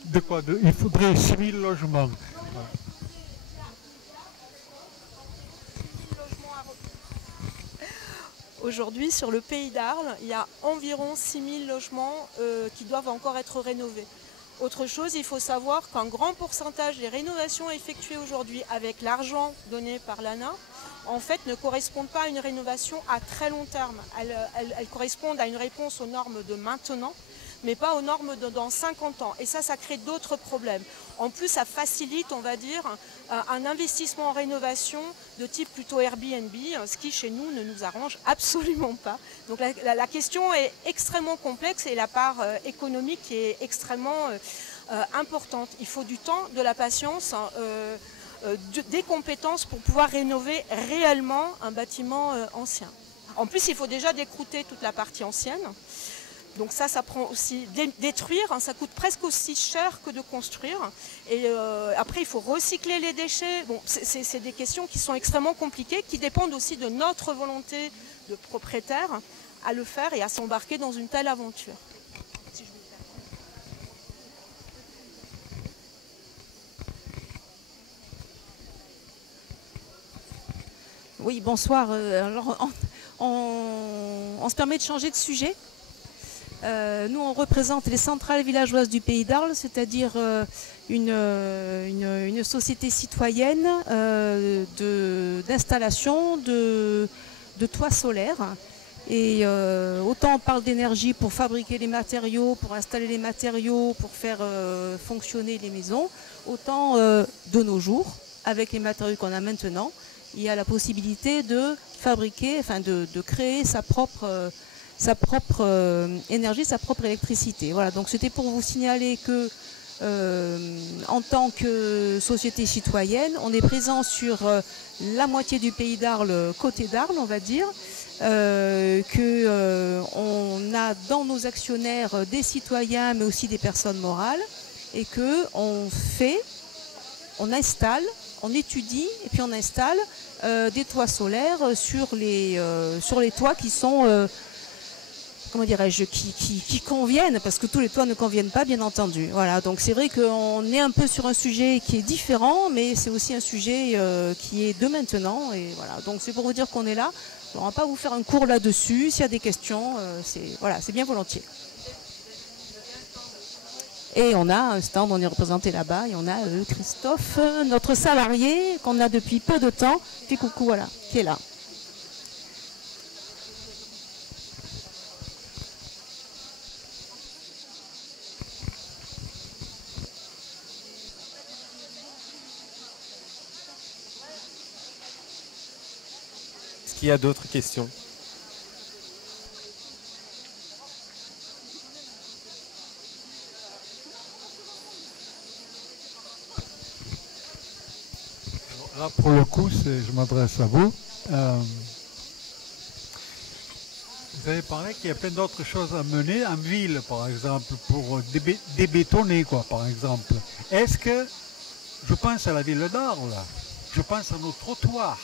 De quoi il faudrait 6 000 logements. Aujourd'hui, sur le Pays d'Arles, il y a environ 6 000 logements qui doivent encore être rénovés. Autre chose, il faut savoir qu'un grand pourcentage des rénovations effectuées aujourd'hui avec l'argent donné par l'ANA, en fait, ne correspondent pas à une rénovation à très long terme. Elles correspondent à une réponse aux normes de maintenant, mais pas aux normes de dans 50 ans. Et ça crée d'autres problèmes. En plus, ça facilite, on va dire, un investissement en rénovation de type plutôt Airbnb, ce qui, chez nous, ne nous arrange absolument pas. Donc la question est extrêmement complexe et la part économique est extrêmement importante. Il faut du temps, de la patience, des compétences pour pouvoir rénover réellement un bâtiment ancien. En plus, il faut déjà décrouter toute la partie ancienne. Donc ça prend aussi détruire, ça coûte presque aussi cher que de construire. Et après, il faut recycler les déchets. Bon, c'est des questions qui sont extrêmement compliquées, qui dépendent aussi de notre volonté de propriétaire à le faire et à s'embarquer dans une telle aventure. Oui, bonsoir. Alors, on se permet de changer de sujet. Nous, on représente les centrales villageoises du Pays d'Arles, c'est-à-dire une société citoyenne d'installation de toits solaires. Et autant on parle d'énergie pour fabriquer les matériaux, pour installer les matériaux, pour faire fonctionner les maisons, autant de nos jours, avec les matériaux qu'on a maintenant, il y a la possibilité de fabriquer, enfin de créer sa propre énergie, sa propre électricité. Voilà, donc c'était pour vous signaler que en tant que société citoyenne, on est présent sur la moitié du Pays d'Arles, côté d'Arles, on va dire, qu'on a dans nos actionnaires des citoyens, mais aussi des personnes morales, et qu'on installe, on étudie, et puis on installe des toits solaires sur les toits qui sont... comment dirais-je, qui conviennent, parce que tous les toits ne conviennent pas, bien entendu. Voilà, donc c'est vrai qu'on est un peu sur un sujet qui est différent, mais c'est aussi un sujet qui est de maintenant. Et voilà, donc c'est pour vous dire qu'on est là. On ne va pas vous faire un cours là-dessus. S'il y a des questions, c'est bien volontiers. Et on a un stand, on est représenté là-bas, et on a Christophe, notre salarié, qu'on a depuis peu de temps, petit coucou, voilà, qui est là. Est-ce qu'il y a d'autres questions ? Là, pour le coup, je m'adresse à vous. Vous avez parlé qu'il y a plein d'autres choses à mener en ville, par exemple, pour débétonner, quoi, par exemple. Est-ce que, je pense à la ville d'Arles, je pense à nos trottoirs,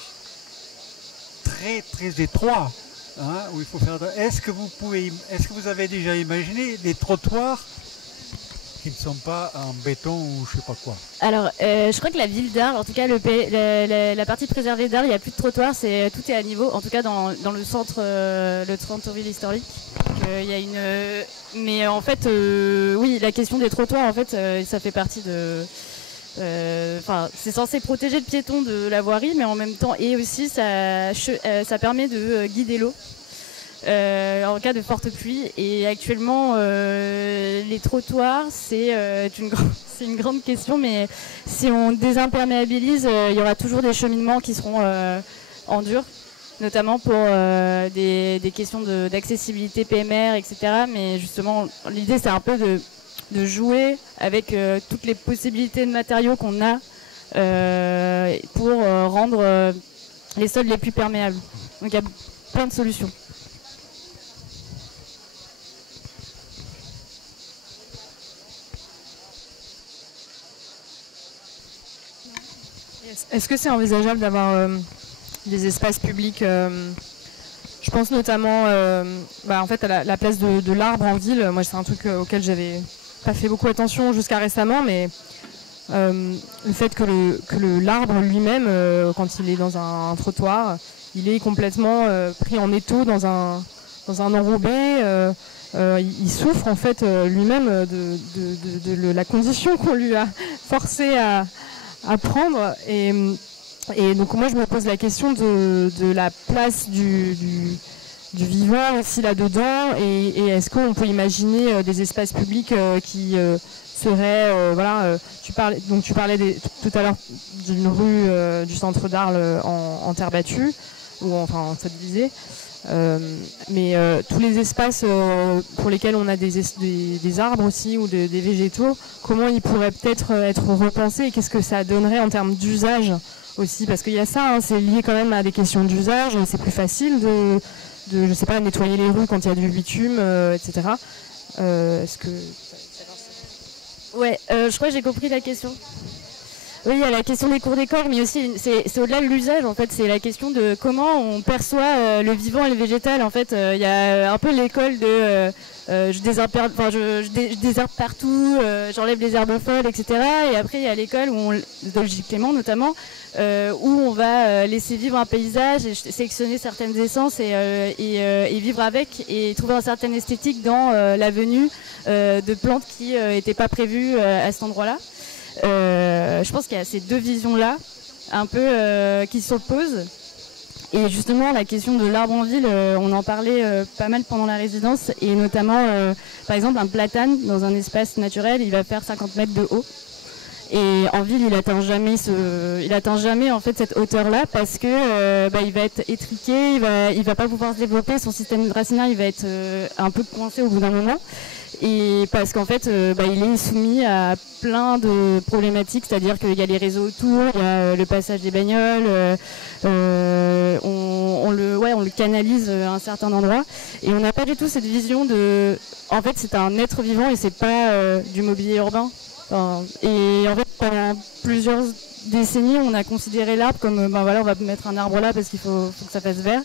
très, très étroits, hein, où il faut faire... Est-ce que vous avez déjà imaginé des trottoirs qui ne sont pas en béton ou je sais pas quoi? Alors, je crois que la ville d'Arles, en tout cas la partie préservée d'Arles, il n'y a plus de trottoir, tout est à niveau, en tout cas dans le centre-ville historique. Il y a mais en fait, oui, la question des trottoirs, en fait, ça fait partie de... c'est censé protéger le piéton de la voirie, mais en même temps, et aussi ça permet de guider l'eau. En cas de forte pluie, et actuellement les trottoirs c'est une grande question, mais si on désimperméabilise, il y aura toujours des cheminements qui seront en dur, notamment pour des questions d'accessibilité PMR, etc. Mais justement l'idée c'est un peu de jouer avec toutes les possibilités de matériaux qu'on a pour rendre les sols les plus perméables. Donc il y a plein de solutions. Est-ce que c'est envisageable d'avoir des espaces publics je pense notamment en fait, à la place de l'arbre en ville. Moi, c'est un truc auquel j'avais pas fait beaucoup attention jusqu'à récemment, mais le fait que l'arbre lui-même, quand il est dans un trottoir, il est complètement pris en étau dans un enrobé. Il souffre en fait lui-même de la condition qu'on lui a forcé à prendre, et donc moi je me pose la question de la place du vivant aussi là-dedans, et est-ce qu'on peut imaginer des espaces publics qui seraient tu parlais tout à l'heure d'une rue du centre d'Arles en terre battue, ou enfin en stabilisé, mais tous les espaces pour lesquels on a des arbres aussi, ou des végétaux, comment ils pourraient peut-être être repensés, et qu'est-ce que ça donnerait en termes d'usage aussi, parce qu'il y a ça, hein, c'est lié quand même à des questions d'usage. C'est plus facile de je sais pas, nettoyer les rues quand il y a du bitume, etc. Est-ce que... Ouais, je crois que j'ai compris la question. Oui, il y a la question des cours d'école, mais aussi c'est au-delà de l'usage, en fait, c'est la question de comment on perçoit le vivant et le végétal. En fait, il y a un peu l'école de je désherbe partout, j'enlève les herbes folles, etc. Et après, il y a l'école de Gilles Clément notamment, où on va laisser vivre un paysage et sélectionner certaines essences et vivre avec, et trouver un certain esthétique dans la venue de plantes qui n'étaient pas prévues à cet endroit-là. Je pense qu'il y a ces deux visions-là un peu qui s'opposent. Et justement, la question de l'arbre en ville, on en parlait pas mal pendant la résidence, et notamment, par exemple, un platane dans un espace naturel, il va faire 50 mètres de haut. Et en ville, il atteint jamais en fait cette hauteur-là, parce que il va être étriqué, il va pas pouvoir se développer, son système racinaire il va être un peu coincé au bout d'un moment. Et parce qu'en fait, il est soumis à plein de problématiques, c'est-à-dire qu'il y a les réseaux autour, il y a le passage des bagnoles, on le canalise à un certain endroit, et on n'a pas du tout cette vision de... En fait, c'est un être vivant et c'est pas du mobilier urbain. Et en fait, pendant plusieurs décennies, on a considéré l'arbre comme, on va mettre un arbre là parce qu'il faut que ça fasse vert,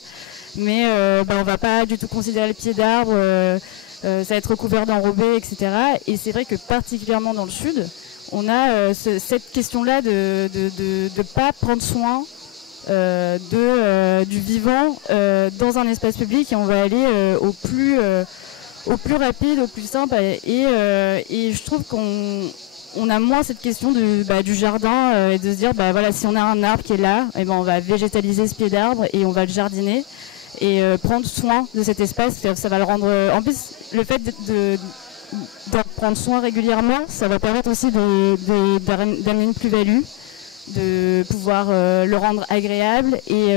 mais on va pas du tout considérer le pied d'arbre. Ça va être recouvert d'enrobés, etc. Et c'est vrai que particulièrement dans le sud, on a cette question-là de pas prendre soin du vivant dans un espace public, et on va aller au au plus rapide, au plus simple. Et je trouve qu'on a moins cette question du jardin et de se dire, voilà, si on a un arbre qui est là, et on va végétaliser ce pied d'arbre et on va le jardiner et prendre soin de cet espace. Ça va le rendre... en plus, le fait d'en prendre soin régulièrement, ça va permettre aussi d'amener une plus-value, de pouvoir le rendre agréable et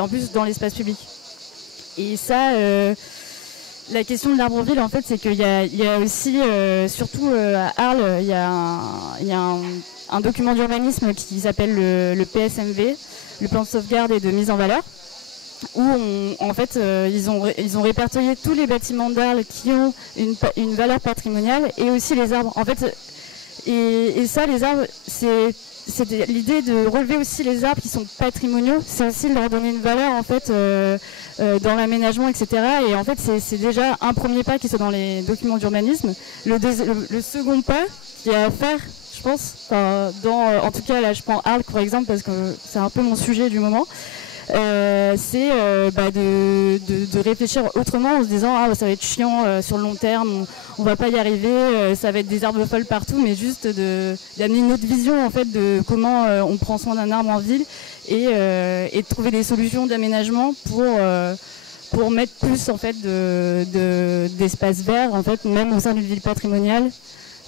en plus dans l'espace public. Et ça, la question de l'arbre-ville, en fait, c'est qu'il y a aussi, surtout à Arles, il y a un document d'urbanisme qui s'appelle le PSMV, le plan de sauvegarde et de mise en valeur, où en fait ils ont répertorié tous les bâtiments d'Arles qui ont une valeur patrimoniale et aussi les arbres. En fait, et ça, les arbres, c'est l'idée de relever aussi les arbres qui sont patrimoniaux, c'est aussi de leur donner une valeur en fait dans l'aménagement, etc. Et en fait, c'est déjà un premier pas qui soit dans les documents d'urbanisme. Le second pas qu'il y a à faire, je pense, en tout cas là je prends Arles par exemple parce que c'est un peu mon sujet du moment. C'est de réfléchir autrement en se disant ça va être chiant sur le long terme, on va pas y arriver, ça va être des arbres folles partout, mais juste d'amener une autre vision en fait de comment on prend soin d'un arbre en ville et de trouver des solutions d'aménagement pour mettre plus en fait d'espace vert en fait, même au sein d'une ville patrimoniale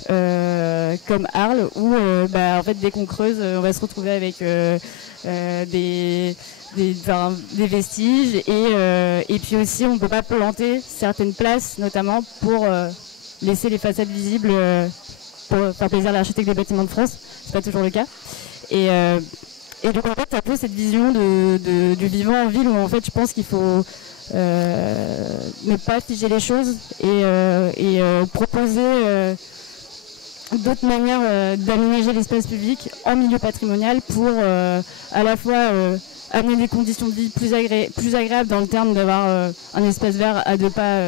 comme Arles où en fait dès qu'on creuse on va se retrouver avec des vestiges et puis aussi on ne peut pas planter certaines places notamment pour laisser les façades visibles pour faire plaisir à l'architecte des bâtiments de France, c'est pas toujours le cas et donc en fait ça pose cette vision du vivant en ville où en fait je pense qu'il faut ne pas figer les choses et proposer d'autres manières d'aménager l'espace public en milieu patrimonial pour à la fois amener des conditions de vie plus agréables dans le terme d'avoir un espace vert à deux pas,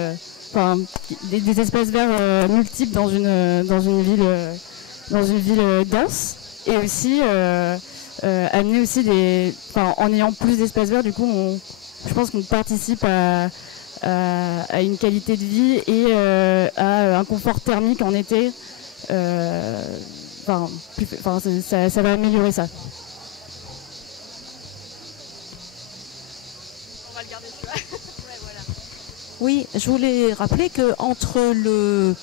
des espaces verts multiples dans une ville dense et aussi amener aussi en ayant plus d'espaces verts du coup je pense qu'on participe à une qualité de vie et à un confort thermique en été. Ça va améliorer ça. On va le garder, tu vois. Ouais, voilà. Oui, je voulais rappeler que entre le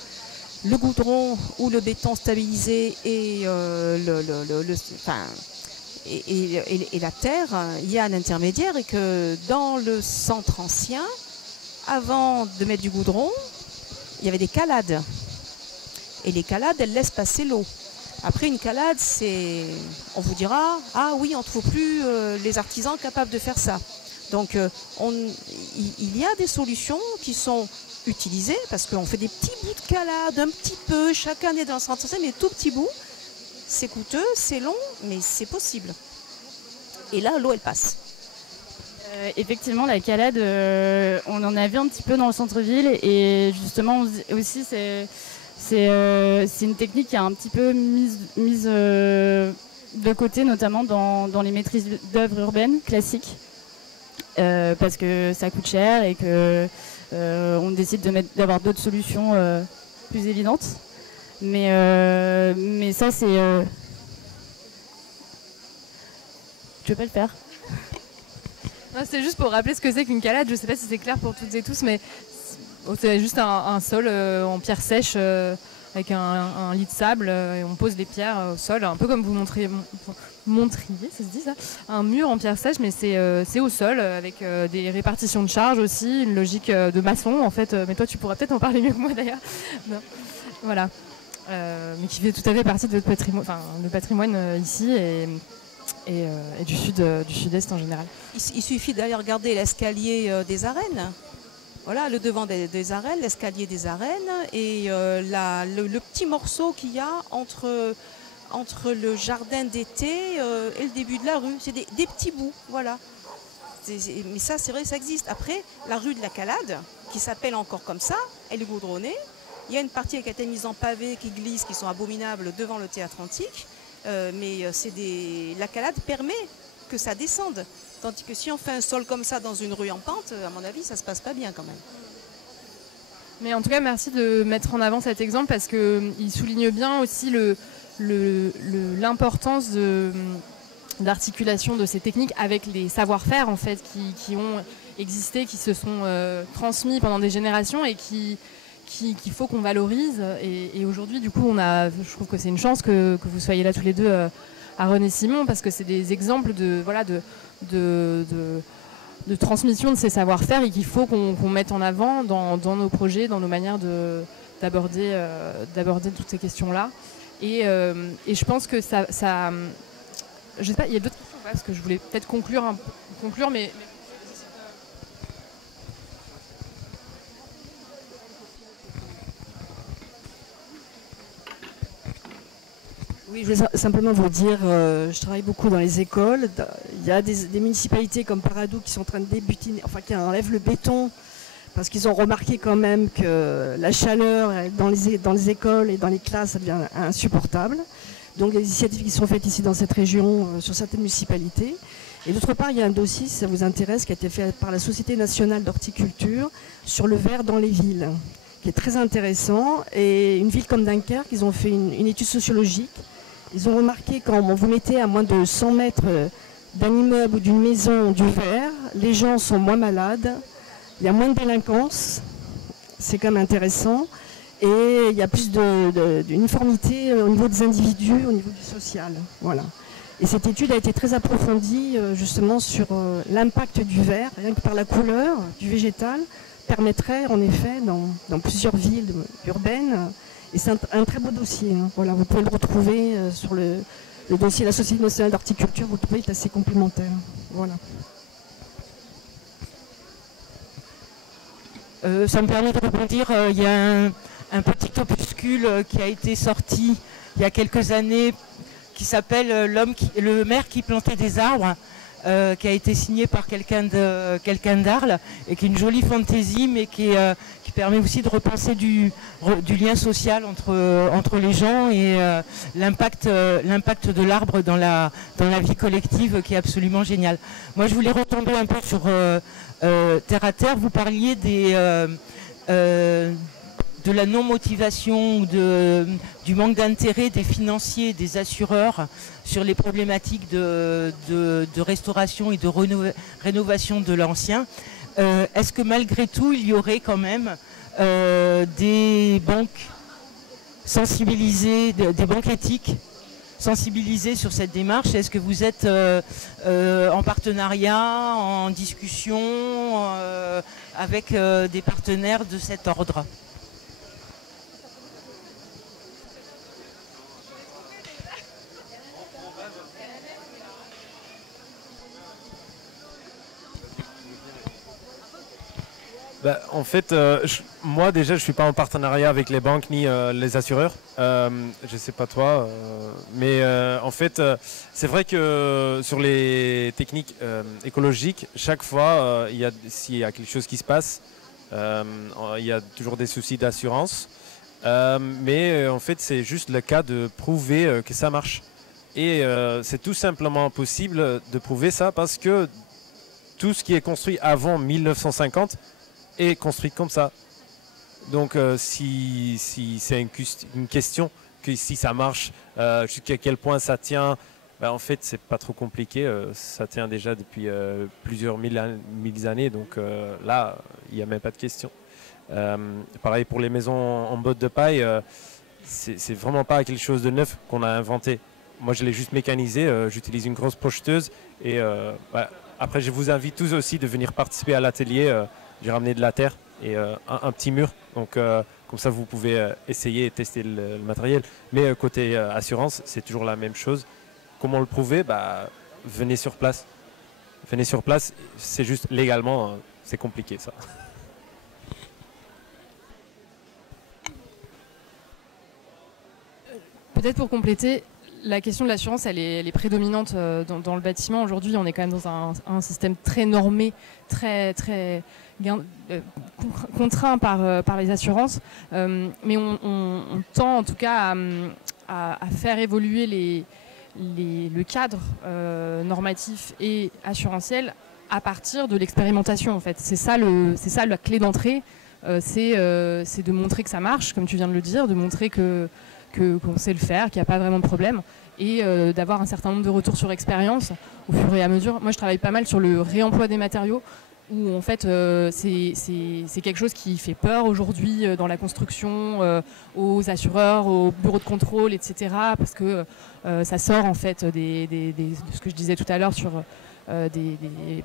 goudron ou le béton stabilisé et la terre, il y a un intermédiaire et que dans le centre ancien, avant de mettre du goudron, il y avait des calades. Et les calades, elles laissent passer l'eau. Après une calade, on vous dira, ah oui, on ne trouve plus les artisans capables de faire ça. Donc il y a des solutions qui sont utilisées parce qu'on fait des petits bouts de calade, un petit peu, chaque année dans le centre ancien, mais tout petits bouts. C'est coûteux, c'est long, mais c'est possible. Et là, l'eau, elle passe. Effectivement, la calade, on en a vu un petit peu dans le centre-ville et justement aussi c'est une technique qui est un petit peu mise de côté, notamment dans les maîtrises d'œuvres urbaines classiques, parce que ça coûte cher et que on décide d'avoir d'autres solutions plus évidentes. Mais ça, c'est... Tu veux pas le faire ? C'est juste pour rappeler ce que c'est qu'une calade. Je ne sais pas si c'est clair pour toutes et tous, mais c'est juste un sol en pierre sèche avec un lit de sable et on pose les pierres au sol, un peu comme vous montriez, ça se dit ça, un mur en pierre sèche, mais c'est au sol avec des répartitions de charges aussi, une logique de maçon en fait. Mais toi, tu pourras peut-être en parler mieux que moi d'ailleurs. Non. Voilà, mais qui fait tout à fait partie de notre patrimoine, le patrimoine ici et du sud-est en général. Il suffit d'aller regarder l'escalier des arènes. Voilà, le devant des arènes, l'escalier des arènes et le petit morceau qu'il y a entre le jardin d'été et le début de la rue. C'est des petits bouts, voilà. Mais ça, c'est vrai, ça existe. Après, la rue de la Calade, qui s'appelle encore comme ça, elle est goudronnée. Il y a une partie qui a été mise en pavé, qui glisse, qui sont abominables devant le théâtre antique. Mais la calade permet que ça descende. Tandis que si on fait un sol comme ça dans une rue en pente, à mon avis, ça se passe pas bien quand même. Mais en tout cas, merci de mettre en avant cet exemple parce qu'il souligne bien aussi l'importance d'articulation de ces techniques avec les savoir-faire en fait, qui ont existé, qui se sont transmis pendant des générations et qu'il faut qu'on valorise. Et aujourd'hui, du coup, je trouve que c'est une chance que vous soyez là tous les deux à René-Simon parce que c'est des exemples de transmission de ces savoir-faire et qu'il faut qu'on mette en avant dans nos projets, dans nos manières d'aborder toutes ces questions-là. Et je pense que ça je sais pas, il y a d'autres questions parce que je voulais peut-être conclure, mais oui, je voulais simplement vous dire, je travaille beaucoup dans les écoles. Il y a des municipalités comme Paradou qui sont en train de débutiner, enfin qui enlèvent le béton parce qu'ils ont remarqué quand même que la chaleur dans les écoles et dans les classes, ça devient insupportable. Donc il y a des initiatives qui sont faites ici dans cette région, sur certaines municipalités. Et d'autre part, il y a un dossier, si ça vous intéresse, qui a été fait par la Société nationale d'horticulture sur le verre dans les villes, qui est très intéressant. Et une ville comme Dunkerque, ils ont fait une étude sociologique. Ils ont remarqué quand vous mettez à moins de 100 mètres d'un immeuble ou d'une maison du verre, les gens sont moins malades, il y a moins de délinquance, c'est quand même intéressant, et il y a plus d'uniformité au niveau des individus, au niveau du social. Voilà. Et cette étude a été très approfondie justement sur l'impact du verre, rien que par la couleur du végétal, permettrait en effet dans plusieurs villes urbaines. Et c'est un très beau dossier. Hein. Voilà, vous pouvez le retrouver sur le dossier de la Société nationale d'horticulture. Vous le trouvez, il est assez complémentaire. Voilà. Ça me permet de rebondir. Il y a un petit opuscule qui a été sorti il y a quelques années qui s'appelle Le maire qui plantait des arbres, qui a été signé par quelqu'un d'Arles et qui est une jolie fantaisie, mais qui permet aussi de repenser du lien social entre les gens et l'impact de l'arbre dans la vie collective qui est absolument génial. Moi, je voulais retomber un peu sur terre à terre. Vous parliez de la non-motivation ou du manque d'intérêt des financiers, des assureurs sur les problématiques de restauration et de rénovation de l'ancien. Est-ce que malgré tout, il y aurait quand même des banques sensibilisées, des banques éthiques sensibilisées sur cette démarche? Est-ce que vous êtes en partenariat, en discussion avec des partenaires de cet ordre? En fait, moi déjà, je ne suis pas en partenariat avec les banques ni les assureurs. Je ne sais pas toi, mais en fait, c'est vrai que sur les techniques écologiques, chaque fois, s'il y a quelque chose qui se passe, il y a toujours des soucis d'assurance. Mais en fait, c'est juste le cas de prouver que ça marche. Et c'est tout simplement possible de prouver ça parce que tout ce qui est construit avant 1950 est construit comme ça. Donc si c'est une question que si ça marche, jusqu'à quel point ça tient, en fait c'est pas trop compliqué, ça tient déjà depuis plusieurs mille années, donc là il n'y a même pas de question. Pareil pour les maisons en bottes de paille, c'est vraiment pas quelque chose de neuf qu'on a inventé. Moi je l'ai juste mécanisé, j'utilise une grosse projeteuse et après je vous invite tous aussi de venir participer à l'atelier. J'ai ramené de la terre et un petit mur, donc comme ça vous pouvez essayer et tester le matériel. Mais côté assurance, c'est toujours la même chose. Comment le prouver? Venez sur place. Venez sur place, c'est juste légalement, c'est compliqué ça. Peut-être pour compléter, la question de l'assurance, elle est prédominante dans le bâtiment. Aujourd'hui, on est quand même dans un système très normé, très contraint par les assurances. Mais on tend en tout cas à faire évoluer le cadre normatif et assurantiel à partir de l'expérimentation. En fait. C'est ça la clé d'entrée. c'est de montrer que ça marche, comme tu viens de le dire, de montrer qu'on sait le faire, qu'il n'y a pas vraiment de problème, et d'avoir un certain nombre de retours sur expérience au fur et à mesure. Moi, je travaille pas mal sur le réemploi des matériaux, où en fait c'est quelque chose qui fait peur aujourd'hui dans la construction, aux assureurs, aux bureaux de contrôle, etc. Parce que ça sort en fait de ce que je disais tout à l'heure sur des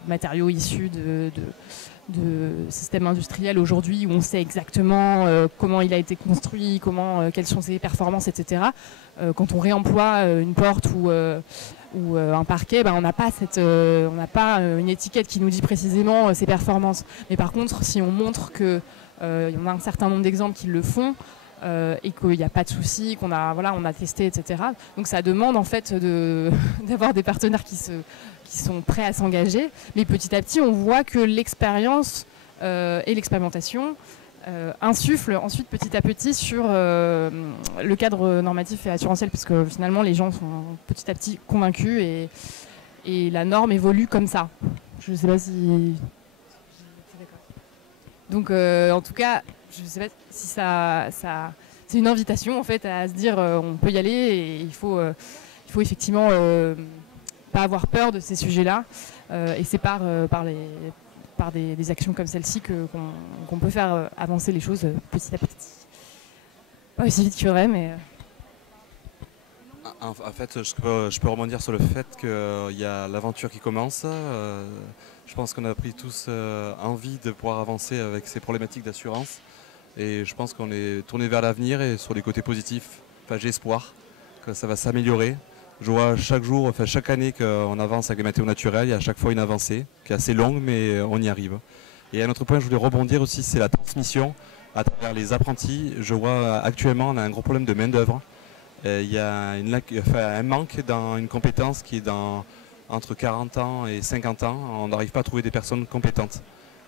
matériaux issus de systèmes industriels aujourd'hui où on sait exactement comment il a été construit, quelles sont ses performances, etc. Quand on réemploie une porte ou un parquet, on n'a pas une étiquette qui nous dit précisément ses performances. Mais par contre, si on montre qu'il y en a un certain nombre d'exemples qui le font et qu'il n'y a pas de souci, on a testé, etc. Donc ça demande en fait d'avoir des partenaires qui sont prêts à s'engager. Mais petit à petit, on voit que l'expérience et l'expérimentation insuffle ensuite petit à petit sur le cadre normatif et assurantiel, parce que finalement les gens sont petit à petit convaincus et la norme évolue comme ça. Je ne sais pas si... Donc en tout cas, je ne sais pas si ça c'est une invitation en fait à se dire on peut y aller et il faut effectivement pas avoir peur de ces sujets-là et c'est par des actions comme celle-ci qu'on peut faire avancer les choses petit à petit. Pas aussi vite qu'il faudrait, mais... En fait, je peux rebondir sur le fait qu'il y a l'aventure qui commence. Je pense qu'on a pris tous envie de pouvoir avancer avec ces problématiques d'assurance. Et je pense qu'on est tourné vers l'avenir et sur les côtés positifs. Enfin, j'ai espoir que ça va s'améliorer. Je vois chaque année qu'on avance avec les matériaux naturels, il y a à chaque fois une avancée qui est assez longue, mais on y arrive. Et un autre point, je voulais rebondir aussi, c'est la transmission à travers les apprentis. Je vois actuellement, on a un gros problème de main-d'œuvre. Il y a un manque dans une compétence qui est entre 40 ans et 50 ans. On n'arrive pas à trouver des personnes compétentes.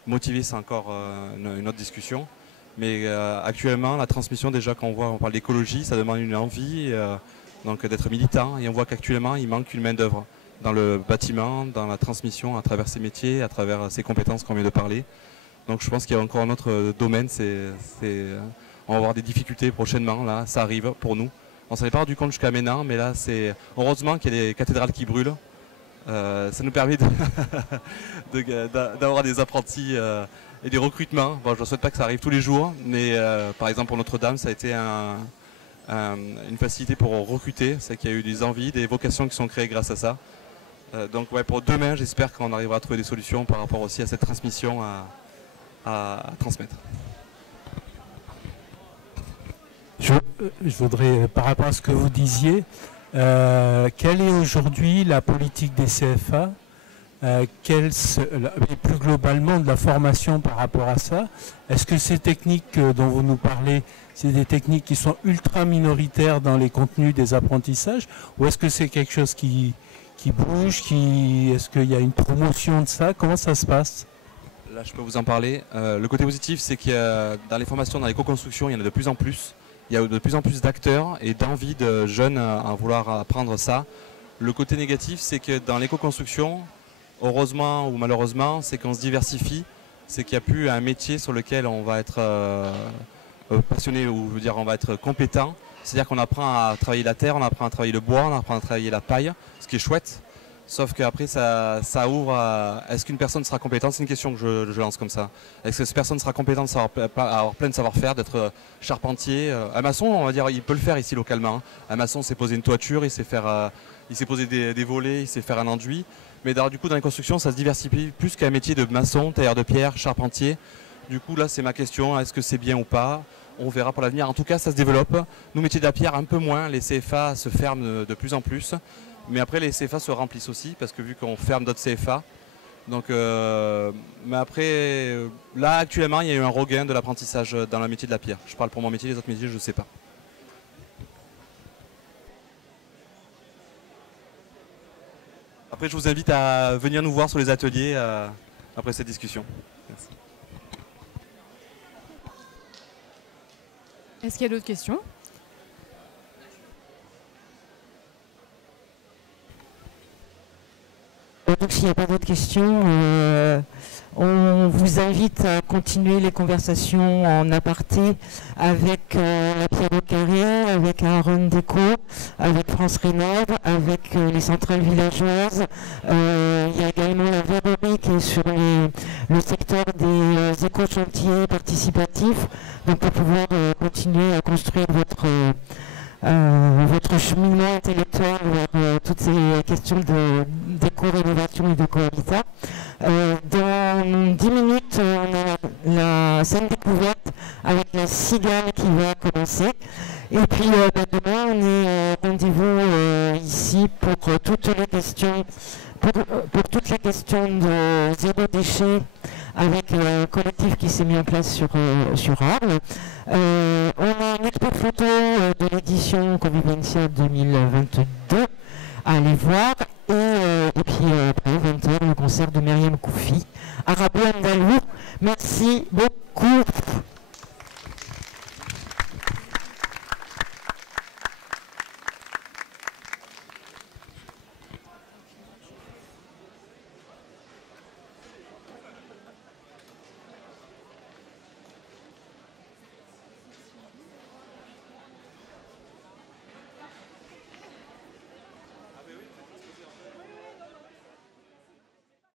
Motivées, c'est encore une autre discussion. Mais actuellement, la transmission, déjà, quand on parle d'écologie, ça demande une envie. Donc d'être militant, et on voit qu'actuellement il manque une main d'œuvre dans le bâtiment, dans la transmission à travers ces métiers, à travers ces compétences qu'on vient de parler. Donc je pense qu'il y a encore un autre domaine, on va avoir des difficultés prochainement, là, ça arrive pour nous. On ne s'en est pas rendu compte jusqu'à maintenant, mais là c'est heureusement qu'il y a des cathédrales qui brûlent. Ça nous permet d'avoir des apprentis et des recrutements. Bon, je ne souhaite pas que ça arrive tous les jours, mais par exemple pour Notre-Dame, ça a été une facilité pour recruter, c'est qu'il y a eu des envies, des vocations qui sont créées grâce à ça. Donc ouais, pour demain, j'espère qu'on arrivera à trouver des solutions par rapport aussi à cette transmission à transmettre. Je voudrais, par rapport à ce que vous disiez, quelle est aujourd'hui la politique des CFA et plus globalement de la formation par rapport à ça? Est-ce que ces techniques dont vous nous parlez, c'est des techniques qui sont ultra minoritaires dans les contenus des apprentissages, ou est-ce que c'est quelque chose qui bouge, est-ce qu'il y a une promotion de ça? Comment ça se passe? Là, je peux vous en parler. Le côté positif, c'est que dans les formations, dans l'éco-construction, il y en a de plus en plus. Il y a de plus en plus d'acteurs et d'envie de jeunes à vouloir apprendre ça. Le côté négatif, c'est que dans l'éco-construction, heureusement ou malheureusement, c'est qu'on se diversifie. C'est qu'il n'y a plus un métier sur lequel on va être passionné, ou je veux dire on va être compétent. C'est-à-dire qu'on apprend à travailler la terre, on apprend à travailler le bois, on apprend à travailler la paille, ce qui est chouette. Sauf qu'après ça ouvre à... Est-ce qu'une personne sera compétente? C'est une question que je lance comme ça. Est-ce que cette personne sera compétente à avoir plein de savoir-faire, d'être charpentier? Un maçon, on va dire, il peut le faire ici localement. Un maçon sait poser une toiture, il sait poser des volets, il sait faire un enduit. Mais du coup, dans les constructions, ça se diversifie plus qu'un métier de maçon, tailleur de pierre, charpentier. Du coup, là, c'est ma question. Est-ce que c'est bien ou pas? On verra pour l'avenir. En tout cas, ça se développe. Nous, métiers de la pierre, un peu moins. Les CFA se ferment de plus en plus. Mais après, les CFA se remplissent aussi, parce que vu qu'on ferme d'autres CFA. Donc, mais après, là, actuellement, il y a eu un regain de l'apprentissage dans le métier de la pierre. Je parle pour mon métier, les autres métiers, je ne sais pas. Après, je vous invite à venir nous voir sur les ateliers après cette discussion. Merci. Est-ce qu'il y a d'autres questions? Donc s'il n'y a pas d'autres questions, on vous invite à continuer les conversations en aparté avec la Pierre au Carré, avec Aaron Déco, avec France Rénov, avec les centrales villageoises. Il y a également la verrerie qui est sur le secteur des éco-chantiers participatifs. Donc pour pouvoir continuer à construire votre cheminement intellectuel vers toutes ces questions d'éco-rénovation et de cohabitat. Dans 10 minutes, on a la scène découverte avec la cigale qui va commencer. Et puis demain, on est rendez-vous ici pour toutes les questions, pour toutes les questions de zéro déchet avec un collectif qui s'est mis en place sur Arles. On a une expo photo de l'édition Convivencia 2022 à aller voir. Et puis après 20h, le concert de Myriam Koufi, Arabo Andalou. Merci beaucoup.